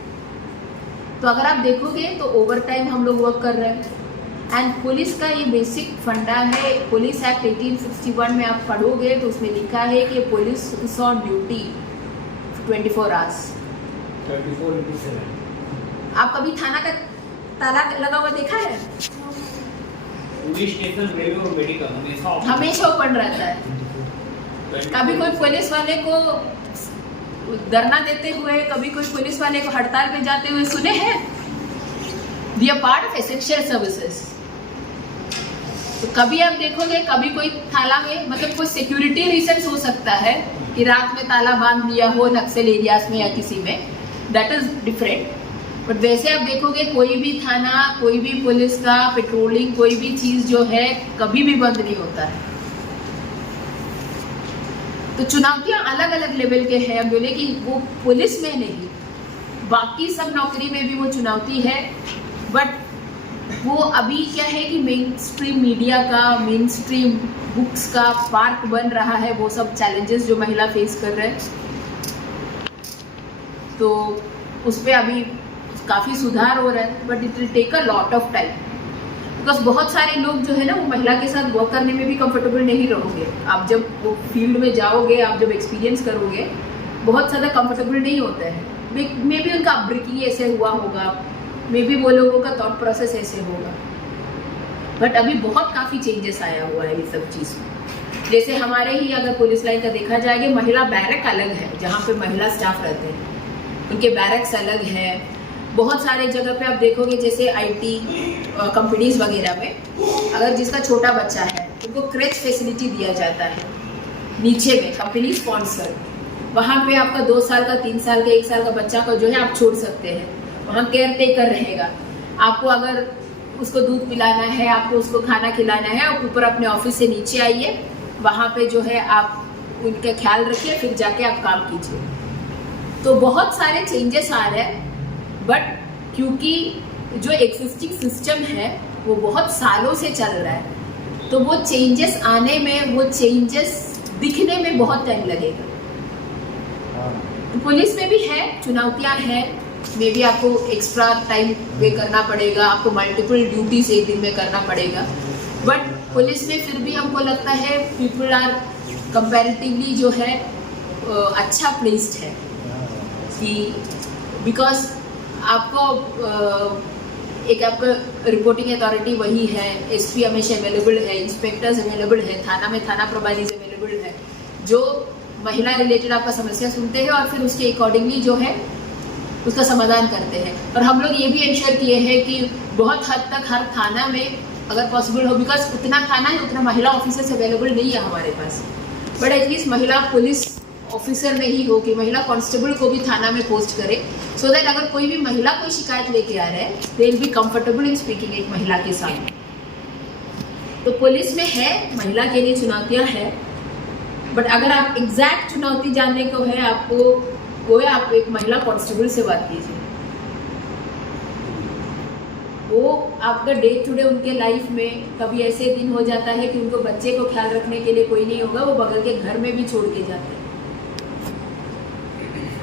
तो अगर आप देखोगे तो ओवर टाइम हम लोग वर्क कर रहे हैं। एंड पुलिस का ये बेसिक फंडा है, पुलिस एक्ट 1861 में आप पढ़ोगे तो उसमें लिखा है कि police is on duty 24 hours. 24/7। आप कभी थाना का ताला लगा हुआ देखा है? पुलिस स्टेशन, रेलवे और मेडिकल हमेशा ओपन रहता है। कभी कोई पुलिस वाले को धरना देते हुए, कभी कोई पुलिस वाले को हड़ताल पे जाते हुए सुने हैं? We are part of essential services. तो कभी आप देखोगे, कभी कोई ताला में, मतलब कोई सिक्योरिटी रीजंस हो सकता है कि रात में ताला बांध दिया हो नक्सल एरियाज में या किसी में, दैट इज डिफरेंट। बट वैसे आप देखोगे कोई भी थाना, कोई भी पुलिस का पेट्रोलिंग, कोई भी चीज़ जो है कभी भी बंद नहीं होता है। तो चुनौतियाँ अलग अलग लेवल के हैं। अब बोले कि वो पुलिस में नहीं, बाकी सब नौकरी में भी वो चुनौती है। बट वो अभी क्या है कि मेन स्ट्रीम मीडिया का, मेन स्ट्रीम बुक्स का पार्ट बन रहा है वो सब चैलेंजेस जो महिला फेस कर रहे हैं। तो उस पर अभी काफ़ी सुधार हो रहा है, but it will take a lot of time, because बहुत सारे लोग जो है ना वो महिला के साथ वर्क करने में भी कंफर्टेबल नहीं रहोगे। आप जब वो फील्ड में जाओगे, आप जब एक्सपीरियंस करोगे, बहुत ज़्यादा कंफर्टेबल नहीं होता है। मे बी उनका अपब्रिंगिंग ऐसे हुआ होगा, मे बी वो लोगों का थॉट प्रोसेस ऐसे होगा, बट अभी बहुत काफ़ी चेंजेस आया हुआ है ये सब चीज़ में। जैसे हमारे ही अगर पुलिस लाइन का देखा जाएगा, महिला बैरक अलग है जहाँ पे महिला स्टाफ रहते हैं, उनके बैरक्स अलग है। बहुत सारे जगह पे आप देखोगे जैसे IT कंपनीज वगैरह में, अगर जिसका छोटा बच्चा है उनको उनको क्रेच फैसिलिटी दिया जाता है नीचे में, कंपनी स्पॉन्सर। वहाँ पे आपका 2 साल का, 3 साल का, 1 साल का बच्चा को जो है आप छोड़ सकते हैं, वहाँ केयर टेकर रहेगा। आपको अगर उसको दूध पिलाना है, आपको उसको खाना खिलाना है, आप ऊपर अपने ऑफिस से नीचे आइए, वहाँ पे जो है आप उनका ख्याल रखिए, फिर जाके आप काम कीजिए। तो बहुत सारे चेंजेस आ रहे हैं, बट क्योंकि जो एक्सिस्टिंग सिस्टम है वो बहुत सालों से चल रहा है, तो वो चेंजेस आने में, वो चेंजेस दिखने में बहुत टाइम लगेगा। तो पुलिस में भी है, चुनौतियाँ हैं, मे भी आपको एक्स्ट्रा टाइम पे करना पड़ेगा, आपको मल्टीपल ड्यूटीज एक दिन में करना पड़ेगा, बट पुलिस में फिर भी हमको लगता है पीपल आर कंपैरेटिवली जो है अच्छा प्लेस्ड है, कि बिकॉज आपको एक आपका रिपोर्टिंग अथॉरिटी वही है, एसपी हमेशा अवेलेबल है, इंस्पेक्टर्स अवेलेबल है, थाना में थाना प्रभारीज अवेलेबल है, जो महिला रिलेटेड आपका समस्या सुनते हैं और फिर उसके अकॉर्डिंगली जो है उसका समाधान करते हैं। और हम लोग ये भी इंश्योर किए हैं कि बहुत हद तक हर थाना में अगर पॉसिबल हो, बिकॉज उतना थाना है उतना महिला ऑफिसर्स अवेलेबल नहीं है हमारे पास, बट एटलीस्ट महिला पुलिस ऑफिसर में ही हो कि महिला कांस्टेबल को भी थाना में पोस्ट करे, सो दैट अगर कोई भी महिला कोई शिकायत लेके आ रहा है, they will be comfortable in speaking एक महिला के साथ। तो पुलिस में है, महिला के लिए चुनौतियां हैं, बट अगर आप एग्जैक्ट चुनौती जानने को है आपको, वो है आप एक महिला कांस्टेबल से बात कीजिए। वो आपका डे टू डे उनके लाइफ में कभी ऐसे दिन हो जाता है कि उनको बच्चे को ख्याल रखने के लिए कोई नहीं होगा, वो बगल के घर में भी छोड़ के जाते हैं।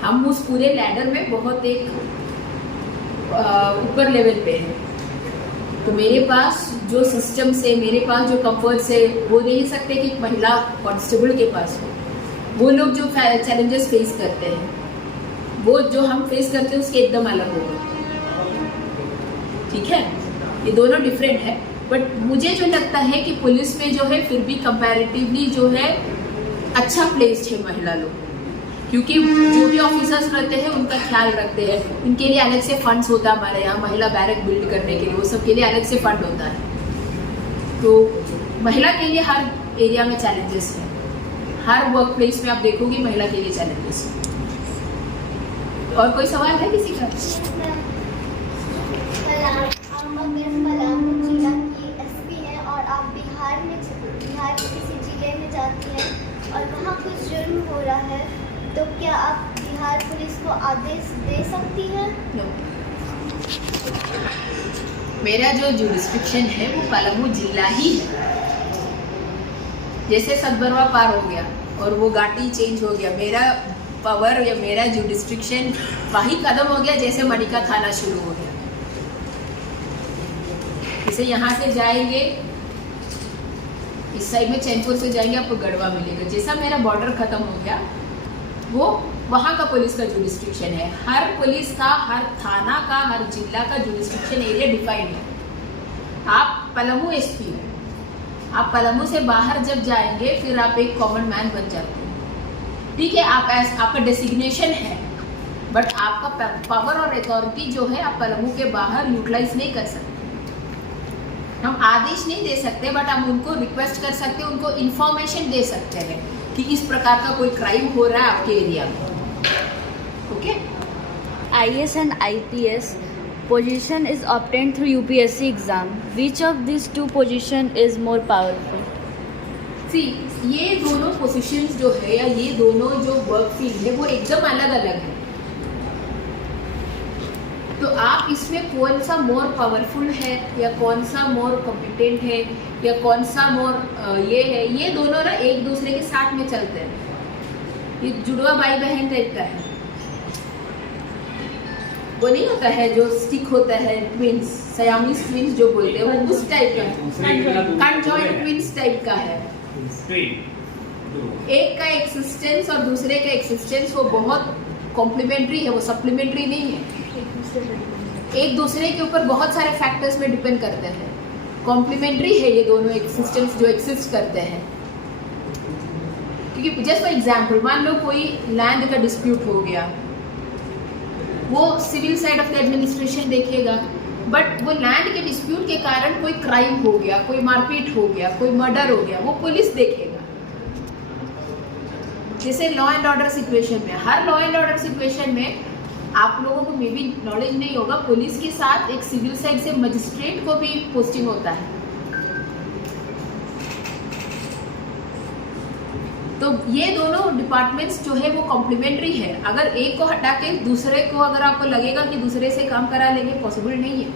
हम उस पूरे लैडर में बहुत एक ऊपर लेवल पे हैं, तो मेरे पास जो सिस्टम से, मेरे पास जो कंफर्ट से, वो नहीं सकते कि महिला कांस्टेबल के पास हो। वो लोग जो चैलेंजेस फेस करते हैं, वो जो हम फेस करते हैं उसके एकदम अलग होगा, ठीक है, ये दोनों डिफरेंट है। बट मुझे जो लगता है कि पुलिस में जो है फिर भी कंपैरेटिवली जो है अच्छा प्लेस्ड है महिला लोग, क्योंकि जो भी ऑफिसर्स रहते हैं उनका ख्याल रखते हैं, उनके लिए अलग से फंड्स होता है हमारे यहाँ, महिला बैरक बिल्ड करने के लिए, वो सब के लिए अलग से फंड होता है। तो महिला के लिए हर एरिया में चैलेंजेस हैं, हर वर्क प्लेस में आप देखोगे महिला के लिए चैलेंजेस हैं। और कोई सवाल है किसी का? पलामू जिला की एसपी हैं और आप बिहार के किसी जिले में जाती हैं और वहाँ कुछ जुर्म हो रहा है, तो क्या आप बिहार पुलिस को आदेश दे सकती हैं? मेरा जो जुरिस्डिक्शन है वो पलामू जिला ही है। जैसे सतबरवा पार हो गया और वो घाटी चेंज हो गया, मेरा पावर या मेरा जुरिस्डिक्शन वही खत्म हो गया जैसे मणिका थाना शुरू हो गया। जैसे यहाँ से जाएंगे, इस साइड में चैनपुर से जाएंगे आपको गढ़वा मिलेगा, जैसा मेरा बॉर्डर खत्म हो गया वो वहाँ का पुलिस का जुरिस्डिक्शन है। हर पुलिस का, हर थाना का, हर जिला का जुरिस्डिक्शन एरिया डिफाइंड है। आप पलामू एसपी हैं, आप पलामू से बाहर जब जाएंगे फिर आप एक कॉमन मैन बन जाते हैं, ठीक है, आपका डेसिग्नेशन है, बट आपका पावर और अथॉरिटी जो है आप पलामू के बाहर यूटिलाइज नहीं कर सकते। हम आदेश नहीं दे सकते, बट हम उनको रिक्वेस्ट कर सकते हैं, उनको इन्फॉर्मेशन दे सकते हैं कि इस प्रकार का कोई क्राइम हो रहा है आपके एरिया में। Okay? IAS and IPS position is obtained through UPSC exam. Which of these two position is more powerful? See, ये दोनों पोजीशंस जो है या ये दोनों जो वर्क फील्ड है वो एकदम अलग अलग है। तो आप इसमें कौन सा मोर पावरफुल है या कौन सा मोर कॉम्पिटेंट है या कौन सा मोर ये है, ये दोनों ना एक दूसरे के साथ में चलते हैं। ये जुड़वा भाई बहन टाइप का है, वो नहीं होता है जो स्टिक होता है, ट्विंस, सयामीज ट्विंस जो बोलते हैं, वो उस टाइप का कंजॉइंट ट्विंस टाइप का है। एक का एक्सिस्टेंस और दूसरे का एक्सिस्टेंस वो बहुत कॉम्प्लीमेंट्री है, वो सप्लीमेंट्री नहीं है। एक दूसरे के ऊपर बहुत सारे फैक्टर्स में डिपेंड करते हैं, कॉम्प्लीमेंट्री है ये दोनों एक्सिस्टेंस जो एक्सिस्ट करते हैं। क्योंकि जस्ट फॉर एग्जाम्पल मान लो कोई लैंड का डिस्प्यूट हो गया, वो civil side of the administration देखेगा, बट वो लैंड के डिस्प्यूट के कारण कोई क्राइम हो गया, कोई मारपीट हो गया, कोई मर्डर हो गया, वो पुलिस देखेगा। जैसे लॉ एंड ऑर्डर सिचुएशन में, हर लॉ एंड ऑर्डर सिचुएशन में आप लोगों को मे बी नॉलेज नहीं होगा, पुलिस के साथ एक सिविल साइड से मजिस्ट्रेट को भी पोस्टिंग होता है। तो ये दोनों डिपार्टमेंट्स जो है वो कॉम्प्लीमेंट्री है। अगर एक को हटा के दूसरे को अगर आपको लगेगा कि दूसरे से काम करा लेंगे, पॉसिबल नहीं है।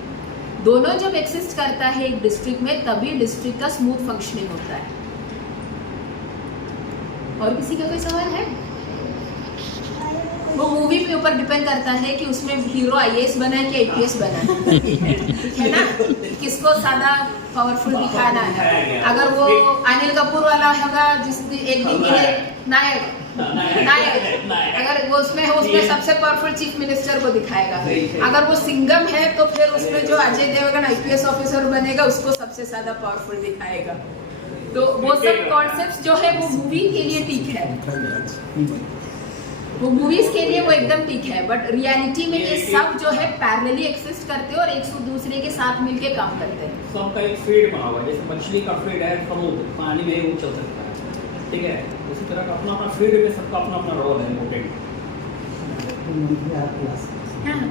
दोनों जब एक्सिस्ट करता है एक डिस्ट्रिक्ट में, तभी डिस्ट्रिक्ट का स्मूथ फंक्शनिंग होता है। और किसी का कोई सवाल है? वो मूवी के ऊपर डिपेंड करता है कि उसमें हीरो आईएएस बना है कि आईपीएस बना है ना, किसको ज्यादा पावरफुल दिखाना है। अगर वो अनिल कपूर वाला होगा जिसने एक दिन के लिए नायक, अगर वो उसमें सबसे पावरफुल चीफ मिनिस्टर को दिखाएगा। अगर वो सिंघम है तो फिर उसमें जो अजय देवगन आईपीएस ऑफिसर बनेगा उसको सबसे ज्यादा पावरफुल दिखाएगा। तो वो सब कॉन्सेप्ट्स जो है वो मूवी के लिए ठीक है, वो मूवीज के लिए वो एकदम ठीक है, बट रियलिटी में ये सब जो है पैरेलली एक्सिस्ट करते हैं और एक दूसरे के साथ मिलके काम करते हैं। सबका एक फीड बना हुआ है, जैसे मछली का फीड है समुद्र, पानी में वो चल सकता है, ठीक है। उसी तरह का अपना अपना फीड में सबका अपना अपना रोल है important.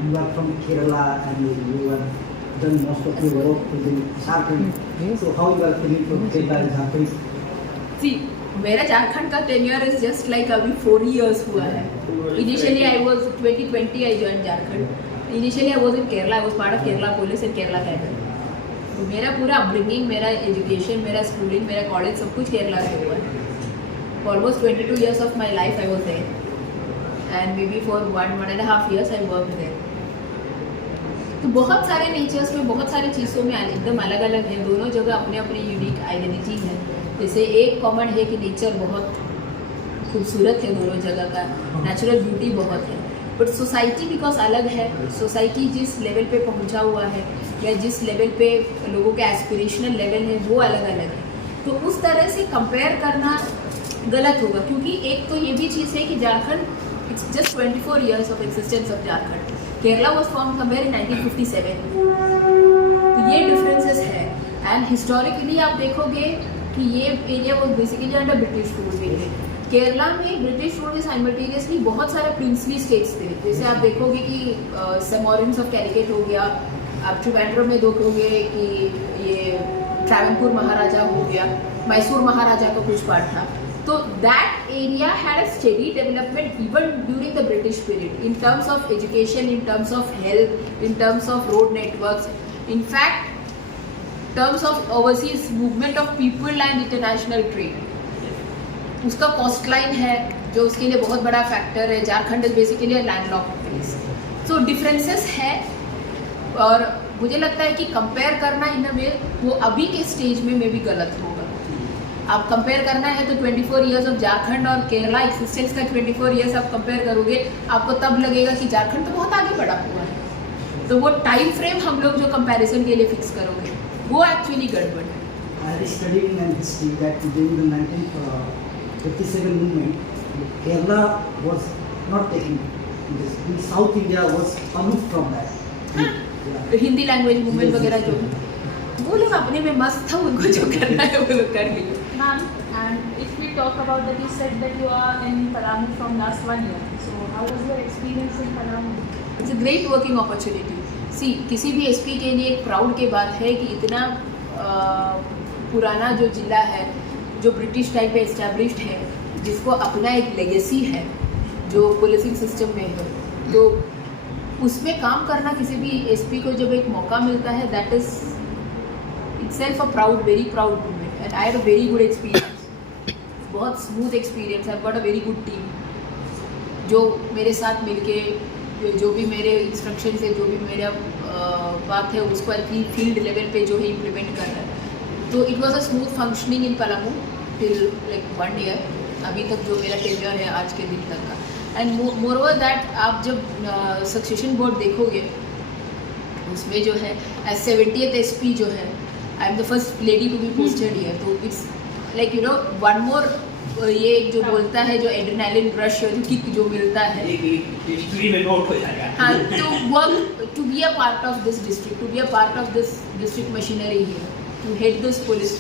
You are from Kerala and you have done most of your work in Jharkhand. So how you are feeling from Kerala and Jharkhand? See, मेरा झारखंड का टेन्योर इज जस्ट लाइक अभी 4 years हुआ है। Initially I was 2020 I join Jharkhand. Initially I was in Kerala, I was part of Kerala police and Kerala cadre. तो मेरा पूरा अपब्रिंगिंग, मेरा एजुकेशन, मेरा स्कूलिंग, मेरा कॉलेज सब कुछ केरला से हुआ है। Almost 22 years of my life I was there and may be for 1.5 years I work there. तो बहुत सारे नेचर्स में, बहुत सारी चीज़ों में एकदम अलग अलग है। दोनों जगह अपने अपने यूनिक आइडेंटिटी है। जैसे एक कॉमन है कि नेचर बहुत खूबसूरत है, दोनों जगह का नेचुरल ब्यूटी बहुत है, बट सोसाइटी बिकॉज अलग है। सोसाइटी जिस लेवल पे पहुंचा हुआ है या जिस लेवल पे लोगों का एस्पिरेशनल लेवल है वो अलग अलग है। तो उस तरह से कंपेयर करना गलत होगा, क्योंकि एक तो ये भी चीज़ है कि Jharkhand it's just 24 years of existence of Jharkhand. Kerala was form somewhere in 1957। तो ये डिफरेंसेस है। एंड हिस्टोरिकली आप देखोगे कि ये एरिया वो बेसिकली अंडर ब्रिटिश रूल में है। केरला में ब्रिटिश रूल के साइमल्टेनियसली बहुत सारे प्रिंसली स्टेट्स थे। जैसे आप देखोगे कि सेमोरिन्स ऑफ कैलिकट हो गया, आप ट्रिवेंड्रम में देखोगे कि ये ट्रावनकोर महाराजा हो गया, मैसूर महाराजा का कुछ पार्ट था। तो that area had a steady development even during the British period in terms of education, in terms of health, in terms of road networks, in fact terms of overseas movement of people and international trade. उसका कॉस्ट लाइन है जो उसके लिए बहुत बड़ा फैक्टर है। Jharkhand is basically a landlocked place. So differences है और मुझे लगता है कि कंपेयर करना इन अ वे वो अभी के स्टेज में भी गलत होगा। आप कंपेयर करना है तो 24 years ऑफ झारखंड और केरला एक्सिस्टेंस का 24 years आप कंपेयर करोगे, आपको तब लगेगा कि झारखंड तो बहुत आगे बढ़ा हुआ है। तो वो टाइम फ्रेम हम लोग जो कंपैरिजन के लिए फिक्स करोगे वो एक्चुअली गड़बड़ है। I had studied in history that during the 1957 movement, Kerala was not taken. In South India was aloof from that. तो हिंदी लैंग्वेज मूवमेंट वगैरह जो वो लोग अपने में मस्त था, उनको जो करना है वो लोग कर लिए। Ma'am, and if we talk about that, you said that you are in Palamu from last 1 year. So how was your experience in Palamu? It's a great working opportunity. See किसी भी एसपी के लिए एक प्राउड की बात है कि इतना पुराना जो जिला है, जो ब्रिटिश टाइम पे इस्टेब्लिश्ड है, जिसको अपना एक लेगेसी है जो पुलिसिंग सिस्टम में है, तो उसमें काम करना किसी भी एसपी को जब एक मौका मिलता है, that is itself a proud, very proud moment. And I had a very good experience, बहुत smooth experience. I got a very good team जो मेरे साथ मिलके जो भी मेरे इंस्ट्रक्शन है, जो भी मेरा बात है उसको अपनी फील्ड लेवल पे जो है इम्प्लीमेंट कर रहा है। तो it was a smooth functioning in Palamu till like 1 year, अभी तक जो मेरा टेन्योर है आज के दिन तक का। एंड मोर ओवर दैट आप जब सक्सेशन बोर्ड देखोगे उसमें जो है एज 70th SP जो है, I am the first lady to be posted here. तो it's like you know one more ये जो बोलता है जो एड्रेनालिन रश जो किक जो मिलता है एक हिस्ट्री में नोट हो जाएगा। हाँ, to work to be a part of this district, to be a part of this district machinery here, to head this police,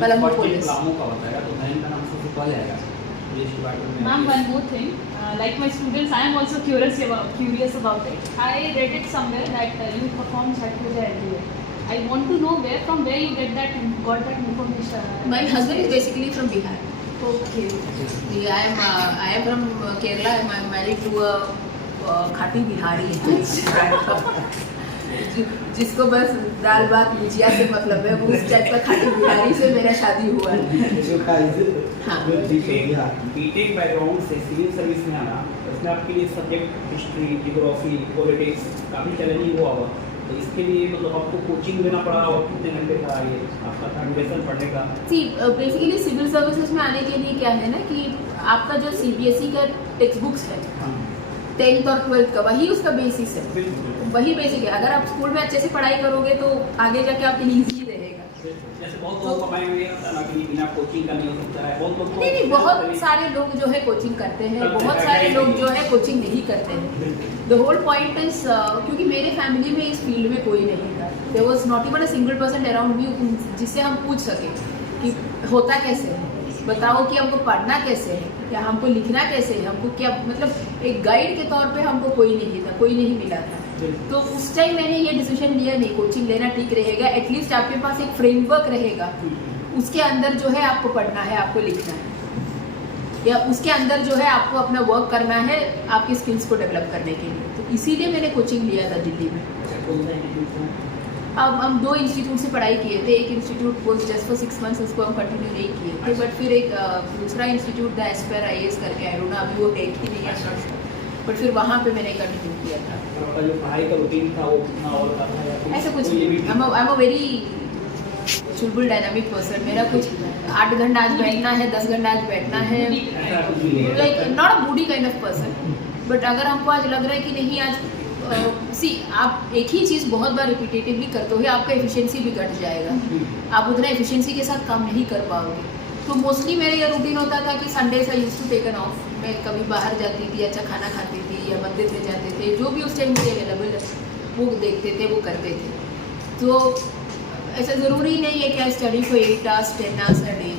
Palamur police. Palamu का बताएगा तो बहन का नाम सबसे पहले आएगा पुलिस डिपार्टमेंट में। Ma'am, one more thing. Like my students, I am also curious about it. I read it somewhere that you perform Chhat Puja everywhere. I want to know from where you got that information. My husband is basically from Bihar. Okay. I am from Kerala. I am married to a खाटी बिहारी जिसको बस दाल भात भुजिया से मतलब है, वो उस टाइप का खाटी बिहारी से मेरा शादी हुआ है। हाँ। बीटेक बैकग्राउंड से सिविल सर्विस में आना, उसमें आपके लिए सब्जेक्ट हिस्ट्री, जियोग्राफी, पॉलिटिक्स काफ़ी चैलेंजिंग हुआ होगा, तो इसके लिए मतलब आपको कोचिंग लेना पड़ा और कितने घंटे था ये आपका फाउंडेशन पढ़ने का? बेसिकली सिविल सर्विसेज में आने के लिए क्या है ना कि आपका जो CBSE का टेक्स्ट बुक्स है 10th और 12th का, वही उसका बेसिस है, वही बेसिक है। अगर आप स्कूल में अच्छे से पढ़ाई करोगे तो आगे जाके आपके लिए ईजी रहेगा। जैसे बहुत लोग का माइंड में होता है ना कि बिना कोचिंग का नहीं हो सकता है, बहुत लोग नहीं, बहुत सारे लोग जो है कोचिंग करते हैं, बहुत सारे लोग जो है कोचिंग नहीं करते हैं। द होल पॉइंट इज क्योंकि मेरे फैमिली में इस फील्ड में कोई नहीं था, there was not even a single person around me जिससे हम पूछ सके कि होता कैसे है, बताओ कि हमको पढ़ना कैसे है, या हमको लिखना कैसे है, हमको क्या मतलब एक गाइड के तौर पे हमको कोई नहीं था, कोई नहीं मिला था। तो उस टाइम मैंने ये डिसीजन लिया नहीं, कोचिंग लेना ठीक रहेगा, एटलीस्ट आपके पास एक फ्रेमवर्क रहेगा, उसके अंदर जो है आपको पढ़ना है, आपको लिखना है, या उसके अंदर जो है आपको अपना वर्क करना है आपकी स्किल्स को डेवलप करने के लिए। तो इसीलिए मैंने कोचिंग लिया था दिल्ली में। अब हम 2 इंस्टीट्यूट से पढ़ाई किए थे, एक institute course just for 6 months, उसको हम कंटिन्यू नहीं किए थे, बट फिर एक दूसरा इंस्टीट्यूट द एस्पायर IAS करके आई ना, अभी वो टेक ही नहीं है, बट फिर वहाँ पे मैंने कंटिन्यू किया था। जो पढ़ाई का रूटीन था वो कितना और था ऐसा कुछ नहीं, आई am a very Chulbul dynamic person. मेरा कुछ 8 घंटा आज बैठना है, 10 घंटा आज बैठना है, like not a Moody kind of person. But अगर हमको आज लग रहा है कि नहीं आज आप एक ही चीज़ बहुत बार रिपीटेटिवली करते हो, आपका एफिशिएंसी भी घट जाएगा, आप उतना एफिशिएंसी के साथ काम नहीं कर पाओगे। तो मोस्टली मेरा ये रूटीन होता था कि संडे से यूज टू टेकन ऑफ, मैं कभी बाहर जाती थी, अच्छा खाना खाती थी, या मंदिर में जाते थे, जो भी उस टाइम मुझे अवेलेबल वो देखते थे, वो करते थे। तो ऐसा ज़रूरी नहीं है कि I study for 8 hours 10 hours a day,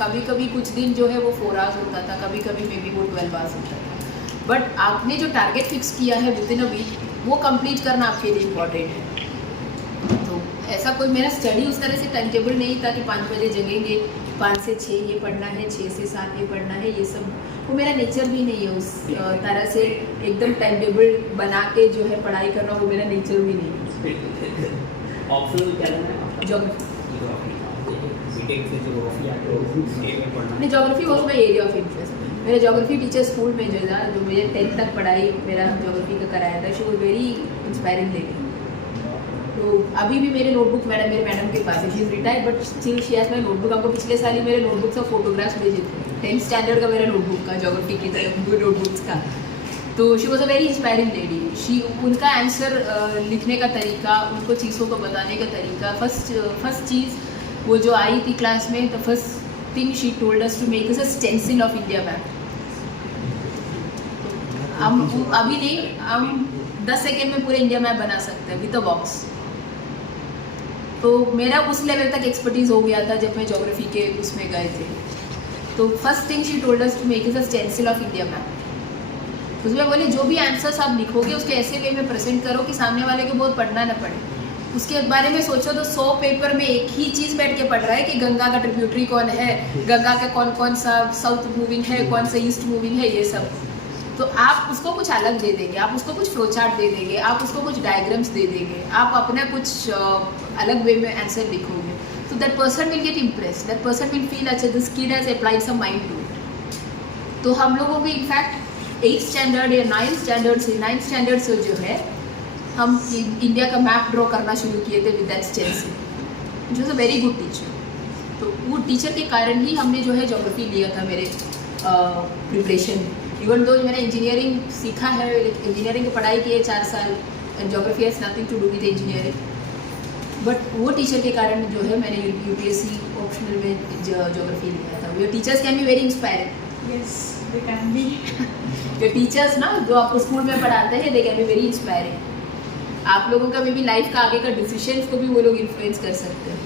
कभी कभी कुछ दिन जो है वो 4 hours होता था, कभी कभी मे बी वो 12 hours होता था। बट आपने जो टारगेट फिक्स किया है विद इन अ वीक, वो कंप्लीट करना आपके लिए इम्पॉर्टेंट है। तो ऐसा कोई मेरा स्टडी उस तरह से टाइम टेबल नहीं था कि 5 बजे जगेंगे, 5 से 6 ये पढ़ना है, 6 से 7 ये पढ़ना है, ये सब वो मेरा नेचर भी नहीं है। उस तरह से एकदम टाइम टेबल बना के जो है पढ़ाई करना, वो मेरा नेचर भी नहीं है। ऑप्शनल क्या है? ज्योग्राफी। बीटेक से ज्योग्राफी आपको पढ़ना नहीं, geography was my area of interest. मेरा ज्योग्राफी टीचर स्कूल में जो था, जो मुझे 10th तक पढ़ाई मेरा ज्योग्राफी का कराया था, she was very inspiring lady. तो अभी भी मेरे नोटबुक मेरे मैडम के पास है, she is retired but still she has my notebook. आपको पिछले साल ही मेरे नोटबुक्स और फोटोग्राफ्स भेजे थे, 10th स्टैंडर्ड का मेरा नोटबुक का, ज्योग्राफी की तरह नोटबुक्स का। तो she was a very inspiring lady. उनका आंसर लिखने का तरीका, उनको चीज़ों को बताने का तरीका, फर्स्ट चीज़ वो जो आई थी क्लास में, the first thing she told us to make us a stencil of India map. हम अभी नहीं, हम 10 सेकेंड में पूरे इंडिया मैप बना सकते हैं विद अ बॉक्स। तो मेरा उस लेवल तक एक्सपर्टीज़ हो गया था जब मैं ज्योग्राफी के उसमें गए थे। तो first thing she told us to make us a stencil of India map. उसमें बोले जो भी आंसर्स आप लिखोगे उसके ऐसे वे में प्रेजेंट करो कि सामने वाले को बहुत पढ़ना ना पड़े। उसके बारे में सोचो तो 100 पेपर में एक ही चीज़ बैठ के पढ़ रहा है कि गंगा का ट्रिब्यूटरी कौन है, गंगा का कौन कौन सा साउथ मूविंग है, कौन सा ईस्ट मूविंग है, ये सब। तो आप उसको कुछ अलग दे देंगे, आप उसको कुछ फ्लोचार्ट दे देंगे, आप उसको कुछ डायग्राम्स दे देंगे, आप अपना कुछ अलग वे में आंसर लिखोगे, तो that person will get impress, that person will feel अच्छा this kid has applied some mind to it. तो हम लोगों को इनफैक्ट 8th स्टैंडर्ड या 9th स्टैंडर्ड से जो है हम इंडिया का मैप ड्रॉ करना शुरू किए थे विद दैट स्टेंसिल, जो is a very good teacher. तो वो टीचर के कारण ही हमने जो है ज्योग्राफी लिया था मेरे प्रिपरेशन में। इवन दो मैंने इंजीनियरिंग सीखा है, इंजीनियरिंग की पढ़ाई की है 4 साल, and geography has nothing to do with engineering. But वो टीचर के कारण जो है मैंने यूपीएससी ऑप्शनल में ज्योग्राफी लिया था। Your teachers can be very inspiring. Yes, they can be. Your teachers ना जो आपको स्कूल में पढ़ाते हैं they can be very inspiring. आप लोगों का मे बी लाइफ का आगे का डिसीजन को भी वो लोग इन्फ्लुएंस कर सकते हैं।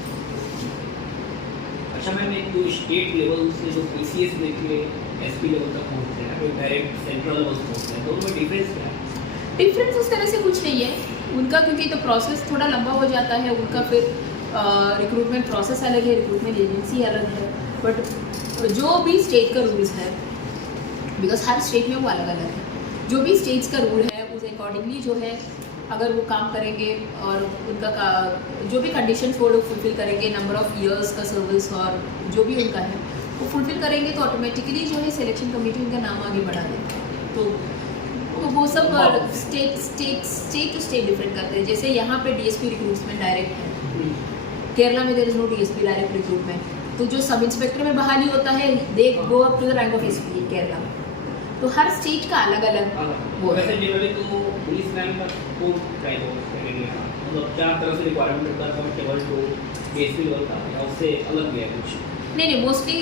अच्छा मैम, एक तो स्टेट लेवल से जो पीसीएस लेके एसपी लेवल तक पहुँचते हैं, फिर डायरेक्ट सेंट्रल लेवल पहुँचते हैं, दोनों में डिफरेंस क्या है? डिफरेंस उस तरह से कुछ नहीं है उनका, क्योंकि तो प्रोसेस थोड़ा लंबा हो जाता है उनका। फिर रिक्रूटमेंट प्रोसेस अलग है, रिक्रूटमेंट एजेंसी अलग है। बट जो भी स्टेट का रूल्स है, बिकॉज हर स्टेट में वो अलग अलग है, जो भी स्टेट्स का रूल है उस अकॉर्डिंगली जो है अगर वो काम करेंगे और उनका जो भी कंडीशन वो लोग फुलफिल करेंगे, नंबर ऑफ इयर्स का सर्विस और जो भी उनका है वो फुलफिल करेंगे तो ऑटोमेटिकली जो है सिलेक्शन कमेटी उनका नाम आगे बढ़ा देती है। तो वो सब स्टेट टू स्टेट डिफरेंट करते हैं। जैसे यहाँ पे डीएसपी रिक्रूटमेंट डायरेक्ट है, केरला में there is no DSP direct recruitment. तो जो सब इंस्पेक्टर में बहाली होता है they go up to the rank of SP Kerala में। तो हर स्टेट का अलग अलग वो है। वैसे जनरली तो पुलिस लाइन का कोड ट्राई करेंगे, मतलब चार तरह से रिक्वायरमेंट होता है, टेबल टू डीएसपी लेवल का या उससे अलग भी है कुछ? नहीं, मोस्टली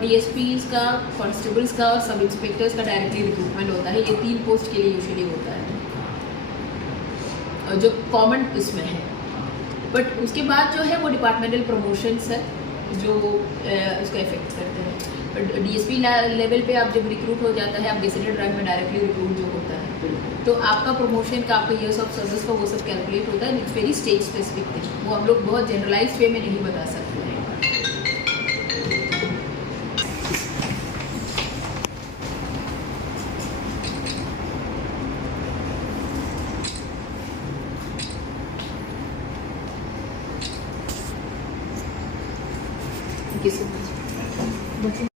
डीएसपीज का, कांस्टेबल्स का और सब इंस्पेक्टर्स का डायरेक्टली रिक्रूटमेंट होता है। ये 3 पोस्ट के लिए यूजुअली होता है जो कॉमन इसमें है। बट उसके बाद जो है वो डिपार्टमेंटल प्रमोशंस है जो उसको इफेक्ट करते हैं। बट डीएसपी लेवल पे आप जब रिक्रूट हो जाता है, आप गेजेटेड रैंक में डायरेक्टली रिक्रूट जो होता है, तो आपका प्रमोशन का, आपका ईयर्स ऑफ सर्विस का वो सब कैलकुलेट होता है। It's very state specific thing, वो हम लोग बहुत जनरलाइज वे में नहीं बता सकते हैं। Thank you so much.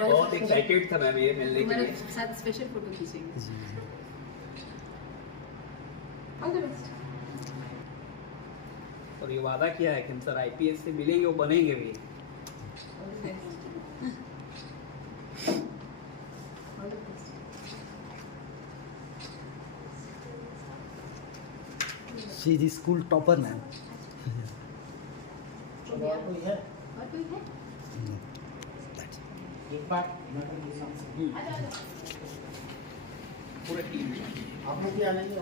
बहुत एक्साइटेड था मैम ये मिलने के लिए। साथ स्पेशल फोटो खींचेंगे। All the best. और ये वादा किया है कि हम सर आईपीएस से मिलेंगे और बनेंगे भी। She is the school topper now. और कोई है? एक बार पूरा टीम आपने क्या नहीं